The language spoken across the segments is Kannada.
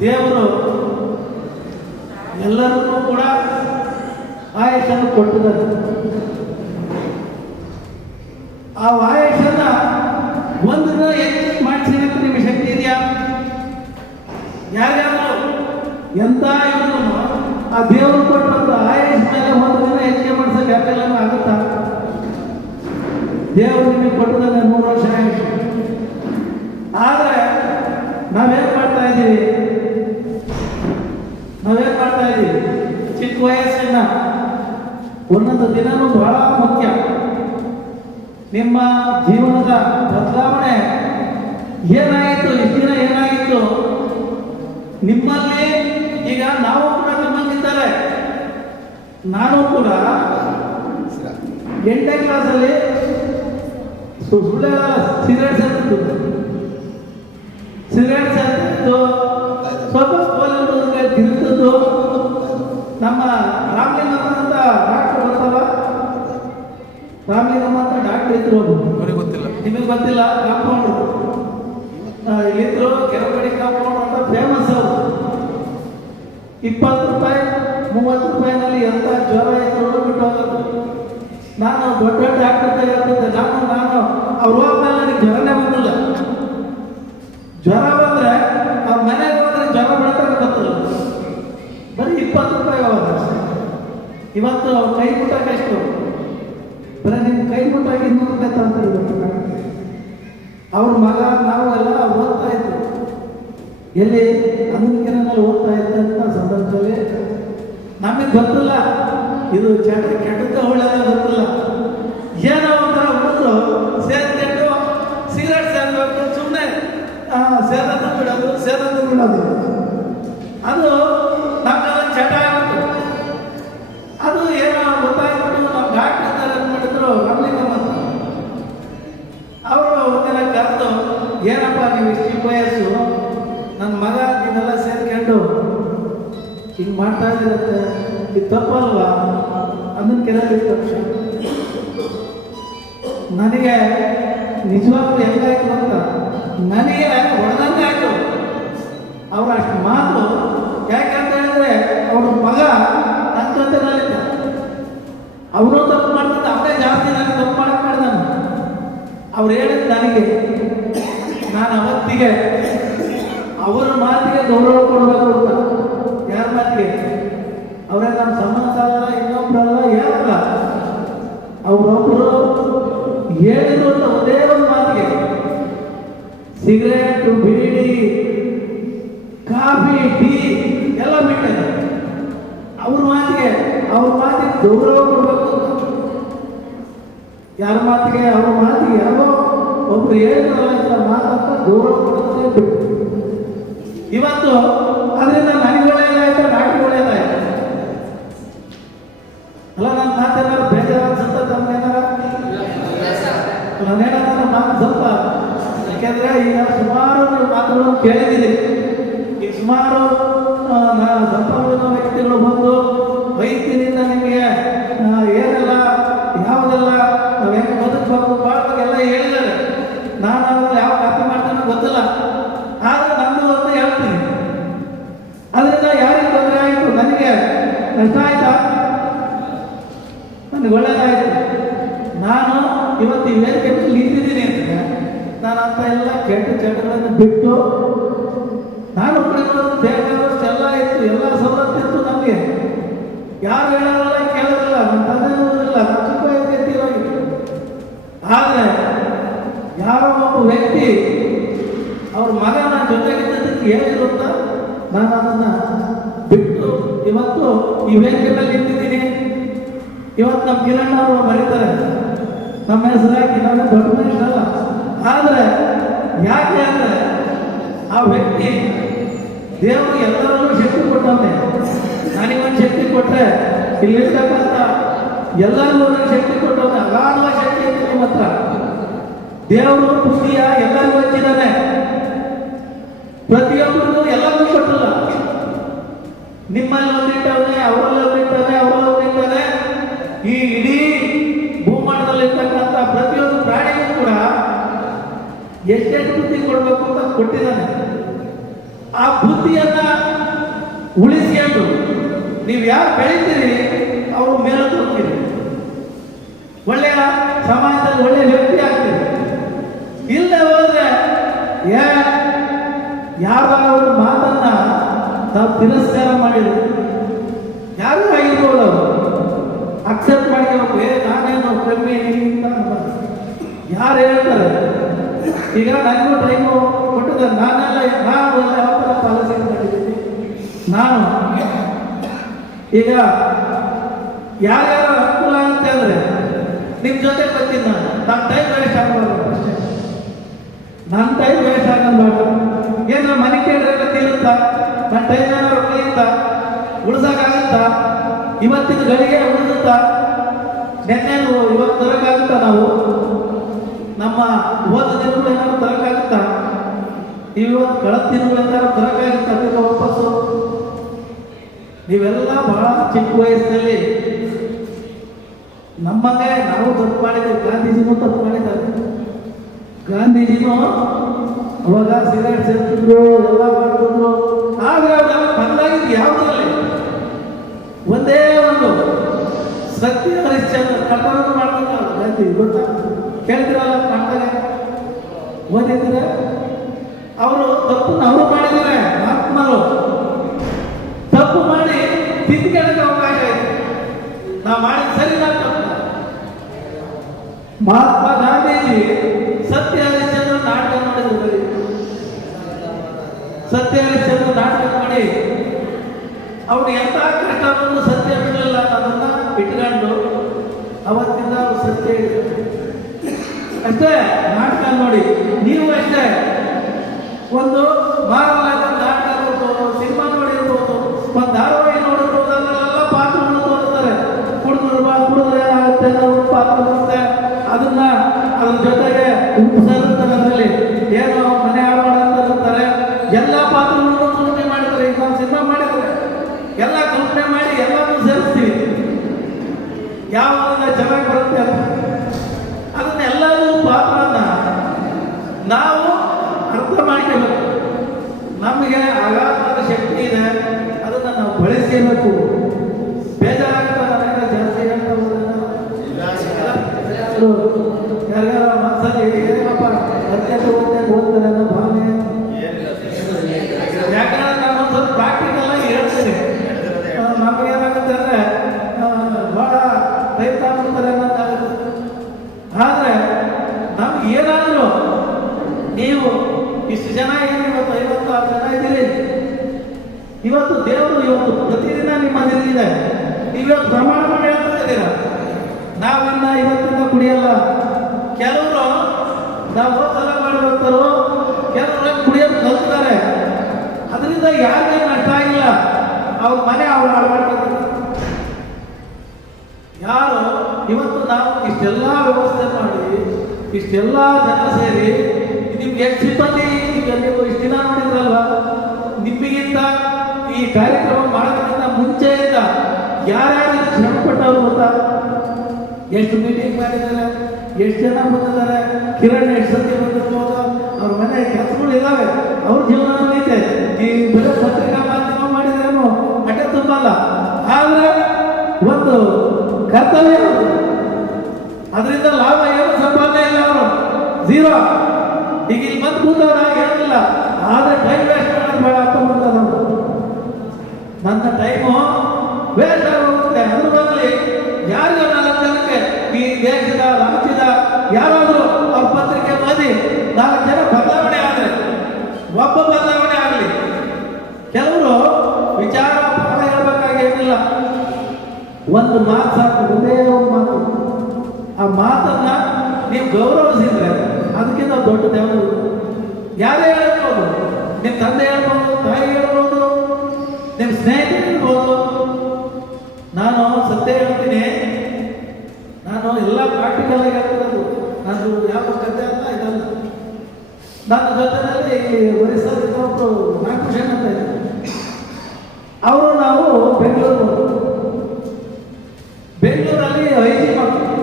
ದೇವರು ಎಲ್ಲರಿಗೂ ಕೂಡ ಆಯುಷನ್ನು ಕೊಟ್ಟಿದ್ದಾರೆ. ಆ ಆಯುಷನ್ನ ಒಂದು ದಿನ ಹೆಚ್ಚು ಮಾಡಿಸಿದ್ರೆ ನಿಮಗೆ ಶಕ್ತಿ ಇದೆಯಾ? ಯಾರ್ಯಾರು ಎಂತ ಇವರು ಆ ದೇವರು ಕೊಟ್ಟಂತ ಆಯುಷ್ ಮೇಲೆ ಒಂದು ದಿನ ಹೆಚ್ಚಿಗೆ ಮಾಡಿಸೋಕೆ ಯಾಕೆಲ್ಲ ಆಗುತ್ತಾ? ದೇವರು ನಿಮಗೆ ಕೊಟ್ಟಿದ್ದಾನೆ 100 ವರ್ಷ ಆಯುಷ್. ಆದ್ರೆ ನಾವೇನ್ ಮಾಡ್ತಾ ಇದ್ದೀವಿ? ಚಿಕ್ಕ ವಯಸ್ಸಿನ ಒಂದೊಂದು ದಿನನೂ ಬಹಳ ಮುಖ್ಯ. ನಿಮ್ಮ ಜೀವನದ ಬದಲಾವಣೆ ಏನಾಯಿತು, ಇಷ್ಟು ದಿನ ಏನಾಯಿತು ನಿಮ್ಮಲ್ಲಿ? ಈಗ ನಾವು ಕೂಡ ನಿಮ್ಮಲ್ಲಿದ್ದಾರೆ. ನಾನು ಕೂಡ 8ನೇ ಕ್ಲಾಸಲ್ಲಿ ಸುಳ್ಳ ಸಿಗರೇಟ್ ಸೇರ್ತಿತ್ತು, ಸ್ವಲ್ಪ ಸ್ಕೂಲ್ ತಿರುಗ್ತದ್ದು. ನಮ್ಮ ರಾಮಲಿಂಗಮ್ಮ ಅಂತ ಡಾಕ್ಟರ್ ಗೊತ್ತಲ್ಲ? ರಾಮಲಿಂಗಮ್ಮ ಅಂತ ಡಾಕ್ಟರ್ ಇದ್ರು, ಗೊತ್ತಿಲ್ಲ, ನಿಮಗೆ ಗೊತ್ತಿಲ್ಲ? ಕಾಂಪೌಂಡ್ರು ಇದ್ರು, ಕೆರಬೇಡಿ ಕಾಂಪೌಂಡ್ ಅಂತ ಫೇಮಸ್. ಅವರು 20 ರೂಪಾಯಿ 30 ರೂಪಾಯಿನಲ್ಲಿ ಎಂತ ಜ್ವರ ಇದ್ರು ಬಿಟ್ಟು ಹೋಗೋದು. ನಾನು ದೊಡ್ಡ ಡಾಕ್ಟರ್ ಹೇಳ್ತಿದ್ದೆ, ನಾನು ಅವ್ರು ಹೋದ್ಮೇಲೆ ನನಗೆ ಜ್ವರನೇ ಬಂದಿಲ್ಲ. ಜ್ವರ ಬಂದ್ರೆ ಅವ್ರ ಮನೆಗೆ ಹೋದ್ರೆ ಜ್ವರ ಬಿಡ್ತಾರೆ ಗೊತ್ತಿಲ್ಲ. ಬರೀ 20 ರೂಪಾಯಿ ಹೋದ. ಇವತ್ತು ಅವ್ರ ಕೈ ಮುಟ್ಟಕ್ಕೆ ಎಷ್ಟು? ಬರೀ ನಿಮ್ಮ ಕೈ ಮುಟ್ಟಾಗಿ 200 ರೂಪಾಯಿ ತಗೊಂತಾರೆ ಗೊತ್ತಿಲ್ಲ. ಅವ್ರ ಮಗ ನಾವು ಎಲ್ಲ ಓದ್ತಾ ಇತ್ತು, ಎಲ್ಲಿ ಅಮೆರಿಕನಲ್ಲಿ ಓದ್ತಾ ಇದ್ದಂಥ ಸಂದರ್ಭದಲ್ಲಿ ನಮಗೆ ಗೊತ್ತಿಲ್ಲ ಇದು ಕೆಟ್ಟದ್ದು ಒಳ್ಳೆದ ಗೊತ್ತಿಲ್ಲ. ಏನೋ ಒಂಥರ ಹುಡುಗರು ಸೇರ್ಕೊಂಡು ಸಿಗರೇಟ್ ಸೇರ್ಬೇಕು, ಸುಮ್ಮನೆ ಸೇರೋದು ಬಿಡೋದು ಅದು ನಮ್ಮೆಲ್ಲ ಚಟ ಆಗ್ಬಿಟ್ಟು. ಅದು ಏನೋ ಗೊತ್ತಾಗ್ಬಿಟ್ಟು ನಾವು ಡಾಕ್ಟರ್ ಇದ್ದಾರೆ ಅಂತ ಮಾಡಿದ್ರು ರಾಮಲಿಂಗಮ್ಮ ಅಂತ. ಅವರು ಒಂದಿನ ಕರೆದು, ಏನಪ್ಪ ನೀವು ಇಷ್ಟು ವಯಸ್ಸು, ನನ್ನ ಮಗ ನೀವೆಲ್ಲ ಸೇರ್ಕೊಂಡು ಹಿಂಗೆ ಮಾಡ್ತಾ ಇದ್ದೀರಂತೆ, ಇದು ತಪ್ಪಲ್ವಾ? ಅದನ್ನು ಕೆಲವು ನನಗೆ ನಿಜವಾಗ್ಲೂ ಹೆಂಗಾಯ್ತು ಅಂತ ನನಗೆ ಹೊಡೆದಂಗೆ ಆಯ್ತು ಅವ್ರ ಅಷ್ಟು ಮಾತು. ಯಾಕಂತ ಹೇಳಿದ್ರೆ ಅವ್ರ ಮಗ ನನ್ನ ಜೊತೆನಲ್ಲಿದ್ದ, ಅವನು ತಪ್ಪು ಮಾಡ್ತಿದ್ದ, ಅವನೇ ಜಾಸ್ತಿ ನನಗೆ ತಪ್ಪು ಮಾಡಕ್ಕೆ ಮಾಡಿದಾನು. ಅವ್ರು ಹೇಳಿದ ನನಗೆ, ನಾನು ಅವತ್ತಿಗೆ ಅವರ ಮಾತಿಗೆ ಗೌರವ ಕೊಡಬೇಕು ಅಂತ. ಯಾರ ಮಾತಿಗೆ? ಅವರೇ ನಮ್ಮ ಸಂಬಂಧ ಅಲ್ಲ, ಇನ್ನೊಬ್ಬರಲ್ಲ, ಯಾರಲ್ಲ, ಅವರೊಬ್ಬರು ಹೇಳಿದ್ರು ಅಂತ ಒಂದೇ ಒಂದು ಮಾತಿಗೆ. ಸಿಗರೇಟ್, ಬೀಡಿ, ಕಾಫಿ, ಟೀ ಎಲ್ಲ ಬಿಟ್ಟರೆ ಅವ್ರ ಮಾತಿಗೆ ಗೌರವ ಕೊಡಬೇಕು ಅಂತ. ಯಾರ ಮಾತಿಗೆ? ಅವ್ರ ಮಾತಿಗೆ ಯಾರೋ ಒಬ್ರು ಹೇಳಿದ್ರಲ್ಲ ಅಂತ ಮಾತಂತ ಗೌರವ ಕೊಡೋದೇ ಬಿಟ್ಟು. ಇವತ್ತು ಅದರಿಂದ ನನಗೆ ಒಳ್ಳೆಯದಾಯ್ತು, ನಾಟಿಗೆ ಒಳ್ಳೆಯದಾಯ್ತು ಅಲ್ಲ. ನನ್ನ ಮಾತೇನಾರು ಬೇಜಾರು ಅನ್ಸುತ್ತೆ ತಮ್ಮೇನಾರ? ನಾನೇನಾರ ಮಾತು ಸ್ವಲ್ಪ, ಯಾಕೆಂದ್ರೆ ಈಗ ಸುಮಾರು ಮಾತುಗಳನ್ನು ಕೇಳಿದ್ದೀನಿ. ಈಗ ಸುಮಾರು ಸಂಪನ್ಮೂಲ ವ್ಯಕ್ತಿಗಳು ಬಂದು ವೈದ್ಯರಿಂದ ನಿಮಗೆ ಏನೆಲ್ಲ ಯಾವುದೆಲ್ಲ ನಾವು ಹೆಂಗೆ ಬದುಕಬೇಕು ಬಾಳ್ಬೇಕೆಲ್ಲ ಹೇಳಿದ್ದಾರೆ. ನಾನು ಅದನ್ನು ಯಾವ ಕಾಪಿ ಮಾಡ್ತಾನೆ ಗೊತ್ತಿಲ್ಲ, ಆದ್ರೆ ನಂದು ಒಂದು ಹೇಳ್ತೀನಿ. ಅದರಿಂದ ಯಾರಿಗೆ ತೊಂದರೆ ಆಯಿತು? ನನಗೆ ಕಷ್ಟ ಆಯ್ತಾ? ನನಗೆ ಒಳ್ಳೆಯದಾಯಿತು. ನಾನು ಇವತ್ತು ಈ ವೇದಿಕೆಯಲ್ಲಿ ನಿಂತಿದ್ದೀನಿ ಅಂದರೆ ನಾನು ಅಂತ ಎಲ್ಲ ಕೆಟ್ಟ ಚಟಗಳನ್ನು ಬಿಟ್ಟು, ನಾನು ಕುಡಿಯೋದು ಬೇಕಾದಷ್ಟು ಎಲ್ಲ ಇತ್ತು, ಎಲ್ಲ ಸವಲತ್ತಿತ್ತು ನಮಗೆ. ಯಾರು ಹೇಳೋಲ್ಲ, ಕೇಳೋದಿಲ್ಲ, ನನ್ನ ತಂದೆ ಇಲ್ಲ, ನನ್ನ ಚಿಕ್ಕ ವಯಸ್ಸಿಗೆ. ಆದರೆ ಯಾರೋ ಒಬ್ಬ ವ್ಯಕ್ತಿ ಅವ್ರ ಮಗ ನನ್ನ ಜೊತೆಗಿದ್ದದಕ್ಕೆ ಹೇಳಿದ್ರು ಅಂತ ನಾನು ಅದನ್ನು ಬಿಟ್ಟು ಇವತ್ತು ಈ ವೇದಿಕೆಯಲ್ಲಿ ನಿಂತಿದ್ದೀನಿ. ಇವತ್ತು ನಮ್ಮ ಕಿರಣ್ ಅವರು ಬರೀತಾರೆ ನಮ್ಮ ಹೆಸರಾಗಿ, ನಾನು ದೊಡ್ಡ ಮನುಷ್ಯರಲ್ಲ. ಆದರೆ ಯಾಕೆ ಅಂದರೆ ಆ ವ್ಯಕ್ತಿ ದೇವರು ಎಲ್ಲರಲ್ಲೂ ಶಕ್ತಿ ಕೊಟ್ಟವನೇ. ನನಗೊಂದು ಶಕ್ತಿ ಕೊಟ್ಟರೆ ಇಲ್ಲಿರ್ತಕ್ಕಂಥ ಎಲ್ಲರಿಗೂ ಒಂದೊಂದು ಶಕ್ತಿ ಕೊಟ್ಟವನೇ. ಅಗಾಧ ಶಕ್ತಿ ಇದೆ ನಿಮ್ಮ ಹತ್ರ. ದೇವರು ಪುಣ್ಯ ಎಲ್ಲರಿಗೂ ಹಂಚಿದ್ದಾನೆ, ಪ್ರತಿಯೊಬ್ಬರಿಗೂ ಎಲ್ಲರಿಗೂ ಕೊಟ್ಟಿಲ್ಲ. ನಿಮ್ಮಲ್ಲಿ ಒಂದಿಟ್ಟವನೇ, ಅವರಲ್ಲಿ ಒಂದಿಟ್ಟವನೇ, ಅವರಲ್ಲಿ ಒಂದಿಟ್ಟವನೇ. ಈ ಇಡೀ ಭೂಮಂಡಲದಲ್ಲಿರ್ತಕ್ಕಂಥ ಪ್ರತಿಯೊಂದು ಪ್ರಾಣಿಗೂ ಕೂಡ ಎಷ್ಟೆಷ್ಟು ಬುದ್ಧಿ ಕೊಡಬೇಕು ಅಂತ ಕೊಟ್ಟಿದ್ದಾನೆ. ಆ ಬುದ್ಧಿಯನ್ನ ಉಳಿಸ್ಕೊಂಡು ನೀವು ಯಾರು ಬೆಳಿತೀರಿ ಅವರು ಮೇಲೆ ಹೋಗ್ತೀರಿ, ಒಳ್ಳೆಯ ಸಮಾಜದಲ್ಲಿ ಒಳ್ಳೆಯ ವ್ಯಕ್ತಿ ಆಗ್ತೀರಿ. ಇಲ್ಲದೆ ಹೋದ್ರೆ ಯಾರ ಒಂದು ಮಾತನ್ನ ನಾವು ತಿರಸ್ಕಾರ ಮಾಡಿದ್ರು ಯಾರು ಆಗಿರ್ಬೋದು ಅವರು ಅಕ್ಸೆಪ್ಟ್ ಮಾಡ್ಕೋಬೇಕು. ನಾನೇನು ಕಮ್ಮಿ ಯಾರು ಹೇಳ್ತಾರೆ? ಈಗ ನನಗೂ ಟೈಮು ಕೊಟ್ಟಿದ್ದಾರೆ, ನಾನು ಯಾವ ಥರ ಪಾಲಿಸಿ ಮಾಡಿದ್ದೀನಿ. ನಾನು ಈಗ ಯಾರ್ಯಾರು ಅನುಕೂಲ ಅಂತ ಹೇಳಿದ್ರೆ ನಿಮ್ಮ ಜೊತೆ ಬರ್ತೀನಿ. ನನ್ನ ಟೈಮ್ ವೇಸ್ಟ್ ಆಗಬಾರ್ದು ಅಷ್ಟೇ, ನನ್ನ ಟೈಮ್ ವೇಸ್ಟ್ ಆಗಬಾರ್ದು. ಏನೋ ಮನೆ ಕೇಳಿದ್ರೆ ತೀರುತ್ತಾ, ನನ್ನ ಟೈಮ್ ಏನಾದ್ರು ಉಳಿಯುತ್ತಾ, ಉಳಿಸೋಕ್ಕಾಗುತ್ತಾ? ಇವತ್ತಿನ ಗಳಿಗೆ ಉಳಿದುತ್ತಾ? ನೆನ್ನೆಗೂ ಇವತ್ತು ತರೋಕ್ಕಾಗುತ್ತಾ? ನಾವು ನಮ್ಮ ಹೋದ ದಿನಗಳು ಏನಾದ್ರು ತರೋಕ್ಕಾಗುತ್ತಾ? ಇವತ್ತು ಕಳೆದ ದಿನಗಳು ಏನಾದ್ರು ತರೋಕ್ಕಾಗುತ್ತಾ? ಅದಕ್ಕೆ ವಾಪಸ್ಸು ನೀವೆಲ್ಲ ಬಹಳ ಚಿಕ್ಕ ವಯಸ್ಸಿನಲ್ಲಿ ನಮ್ಮಂಗೆ ನಾವು ತಪ್ಪು ಮಾಡಿದ್ದೇವೆ. ಗಾಂಧೀಜಿನೂ ತಪ್ಪು ಮಾಡಿದ್ದಾರೆ. ಗಾಂಧೀಜಿನೂ ಅವಾಗ ಸಿಗರೇಟ್ ಸೇರ್ತಿದ್ರು, ಎಲ್ಲ ಮಾಡ್ತಿದ್ರು. ಆದರೆ ಅವರೆಲ್ಲ ಬಂದಾಗಿದ್ದು ಯಾವುದರಲ್ಲಿ? ಒಂದೇ ಒಂದು ಸತ್ಯ ಹರಿಶ್ಚಂದ್ರ ಕರ್ತವ್ಯ ಮಾಡ್ತಿದ್ರು ಗಾಂಧಿ. ಗೊತ್ತಾ? ಕೇಳ್ತಿರಲ್ಲ ಮಾಡ್ತಾರೆ, ಓದಿದ್ರೆ ಅವರು ತಪ್ಪನ್ನು ಅವರು ಮಾಡಿದ್ದಾರೆ. ಮಹಾತ್ಮರು ತಪ್ಪು ಮಾಡಿ ತಿದ್ದುಕೊಳ್ಳಕ್ಕೆ ಅವಕಾಶ ಇದೆ. ನಾವು ಮಾಡಿದ ಸರಿ ತಪ್ಪು. ಮಹಾತ್ಮ ಗಾಂಧೀಜಿ ಸತ್ಯ ಹರಿಶ್ಚಂದ್ರ ನಾಟಕ ಮಾಡಿದ್ರು. ಸತ್ಯ ಹರಿಶ್ಚಂದ್ರ ನಾಟಕ ಮಾಡಿ ಅವ್ರು ಎಂತ ಕಷ್ಟ ಬಂದು ಸತ್ಯ ಬಿಡಲಿಲ್ಲ, ಅದನ್ನ ಇಟ್ಕೊಂಡು ಅವತ್ತಿಂದ ಅವ್ರು ಸತ್ಯ ಹೇಳಿದ್ರು. ಅಷ್ಟೇ ನಾಟಕ ನೋಡಿ. ನೀವು ಅಷ್ಟೇ ಒಂದು ಮಾರಲಾದ ನಾಟಕ ನೋಡ್ಬೋದು, ಸಿನಿಮಾ ನೋಡಿರ್ಬೋದು, ಒಂದು ಧಾರಾವಾಹಿ ನೋಡಿರ್ಬೋದು. ಅದನ್ನೆಲ್ಲ ಪಾತ್ರಗಳು ತೋರಿಸ್ತಾರೆ. ಕುಡಿದ್ರೆ ಏನಾಗುತ್ತೆ ನಾವು ಪಾತ್ರ ಬರುತ್ತೆ, ಅದನ್ನ ಅದ್ರ ಜೊತೆಗೆ ಉಪ್ಪು ಸೇರುತ್ತಾರೆ. ಅದರಲ್ಲಿ ಏನೋ ಮನೆ ಆಡ್ತಾರೆ. ಎಲ್ಲ ಪಾತ್ರಗಳನ್ನು ಕಲ್ಪನೆ ಮಾಡಿದ್ದಾರೆ. ಈಗ ನಾವು ಸಿನಿಮಾ ಮಾಡಿದ್ರೆ ಎಲ್ಲ ಕಲ್ಪನೆ ಮಾಡಿ ಎಲ್ಲರೂ ಸೇರಿಸ್ತೀವಿ, ಯಾವಾಗ ಚೆನ್ನಾಗಿ ಬರುತ್ತೆ ಅಂತ. ಅದನ್ನೆಲ್ಲರೂ ಪಾತ್ರನ ನಾವು ಅರ್ಥ ಮಾಡ್ಕೋಬೇಕು. ನಮಗೆ ಅಗಾಧವಾದ ಶಕ್ತಿ ಇದೆ, ಅದನ್ನು ನಾವು ಬಳಸಬೇಕು. ಬೇಜಾರಾಗ್ತದೆ ಜಾಸ್ತಿ ಹೇಳ್ತಾ ಯಾರ್ಯಾರ ಮನಸ್ಸಲ್ಲಿ ಏನಪ್ಪ ಅತ್ಯಂತ ಓದ್ತಾರೆ ಅನ್ನೋ ಭಾವನೆ. ಯಾಕಂದ್ರೆ ನಾನು ಸ್ವಲ್ಪ ಪ್ರಾಕ್ಟಿಕಲ್ ಆಗಿ ಹೇಳ್ತೀನಿ. ನಮಗೇನಾಗುತ್ತೆ ಅಂದರೆ ಭಾಳ ಟೈಮ್ ತಗೊಂಡ್ಬಿಡ್ತಾರೆ ಅನ್ನೋದಾಗುತ್ತೆ. ಆದರೆ ನಮ್ಗೆ ಏನಾದರೂ ನೀವು ಇಷ್ಟು ಜನ ಏನು ಇವತ್ತು 56 ಜನ ಇದ್ದೀರಿ. ಇವತ್ತು ದೇವರು ಇವತ್ತು ಪ್ರತಿದಿನ ನಿಮ್ಮ ಇದೆ. ಇವತ್ತು ಪ್ರಮಾಣ ಮಾಡಿ ಹೇಳ್ತಾ ಇದ್ದೀರಾ, ನಾವಿನ್ನ ಇವತ್ತಿಂದ ಕುಡಿಯಲ್ಲ. ಕೆಲವರು ನಾವು ಸಲ ಮಾಡಿ ಬರ್ತಾರೋ, ಕೆಲವರು ಕುಡಿಯೋದು ಕಲ್ತಾರೆ. ಅದರಿಂದ ಯಾರಿಗೂ ನಷ್ಟ ಆಗಿಲ್ಲ. ಅವ್ರ ಮನೆ ಅವ್ರು ಹಾಳು ಮಾಡ್ಕೊತಾರೆ. ಯಾರು ಇವತ್ತು ನಾವು ಇಷ್ಟೆಲ್ಲ ವ್ಯವಸ್ಥೆ ಮಾಡಿ ಇಷ್ಟೆಲ್ಲ ಜನ ಸೇರಿ ನಿಮ್ಗೆ ಎಷ್ಟು ಸಿಬ್ಬಂದಿ ಈಗ ನೀವು ಇಷ್ಟು ದಿನ ನೋಡಿದ್ರಲ್ವಾ, ನಿಮಗಿಂತ ಈ ಕಾರ್ಯಕ್ರಮ ಮಾಡೋದ್ರಿಂದ ಮುಂಚೆಯಿಂದ ಯಾರ್ಯಾರು ಶ್ರಮಪಟ್ಟವ್ರು ಗೊತ್ತಾ? ಎಷ್ಟು ಮೀಟಿಂಗ್ ಮಾಡಿದ್ದಾರೆ, ಎಷ್ಟು ಜನ ಬಂದಿದ್ದಾರೆ. ಕಿರಣ್ ಎಷ್ಟು ಸತಿ ಬಂದಿರ್ಬೋದು. ಅವ್ರ ಮನೆ ಕೆಲಸಗಳು ಇದ್ದಾವೆ, ಅವ್ರ ಜೀವನ ಇದೆ. ಈ ಬರೀ ಪತ್ರಿಕಾ ಮಾಧ್ಯಮ ಮಾಡಿದ್ರೇನು ಅಡ್ಡ ತುಂಬಲ್ಲ. ಆದರೆ ಒಂದು ಕರ್ತವ್ಯ, ಅದರಿಂದ ಲಾಭ ಏನು ಸಂಪಾದನೆ ಇಲ್ಲ. ಅವರು ಝೀರೋ. ಈಗ ಇಲ್ಲಿ ಬಂದು ಕೂತವ್ರು ಹೇಳಿಲ್ಲ, ಆದರೆ ಟೈಮ್ ವೇಸ್ಟ್ ಮಾಡೋದು ಬೇಡ ಅಂತ ಬಂದ. ನನ್ನ ಟೈಮು ವೇಸ್ಟ್ ಆಗೋಗುತ್ತೆ. ಅದ್ರ ಬದಲಿ ಯಾರಿಗೂ 4 ಜನಕ್ಕೆ ಈ ದೇಶದ ರಾಜ್ಯದ ಯಾರಾದರೂ ಅವ್ರ ಪತ್ರಿಕೆ ಓದಿ 4 ಜನ ಬದಲಾವಣೆ ಆದರೆ, ಒಬ್ಬ ಬದಲಾವಣೆ ಆಗಲಿ. ಕೆಲವರು ವಿಚಾರ ಬಹಳ ಹೇಳ್ಬೇಕಾಗೇನಿಲ್ಲ, ಒಂದು ಮಾತು ಸಾಕು, ಒಂದೇ ಒಂದು ಮಾತು. ಆ ಮಾತನ್ನ ನೀವು ಗೌರವಿಸಿದ್ರೆ ಅದಕ್ಕಿಂತ ದೊಡ್ಡ ದೇವರು ಯಾರೇ ಹೇಳ್ಬೋದು. ನಿಮ್ಮ ತಂದೆ ಹೇಳ್ಬೋದು, ತಾಯಿ ಹೇಳ್ಬೋದು, ನಿಮ್ಮ ಸ್ನೇಹಿತರು ಹೇಳ್ಬೋದು. ನಾನು ಸತ್ಯ ಹೇಳ್ತೀನಿ, ನಾನು ಎಲ್ಲ ಪ್ರಾಕ್ಟಿಕಲ್ ಆಗಿ ಹೇಳ್ತಿರೋದು. ನಾನು ಯಾವ ಕಥೆ ಅಲ್ಲ, ಇದಲ್ಲ. ನನ್ನ ಜೊತೆಯಲ್ಲಿ ಒರಿಸ್ಸಾದಿಂದ ಒಬ್ಬರು ನಾಗಭೂಷಣ್ ಅಂತ ಇದ್ದಾರೆ. ಅವರು ನಾವು ಬೆಂಗಳೂರಲ್ಲಿ ಐಜಿ ಮಕ್ಕಳು,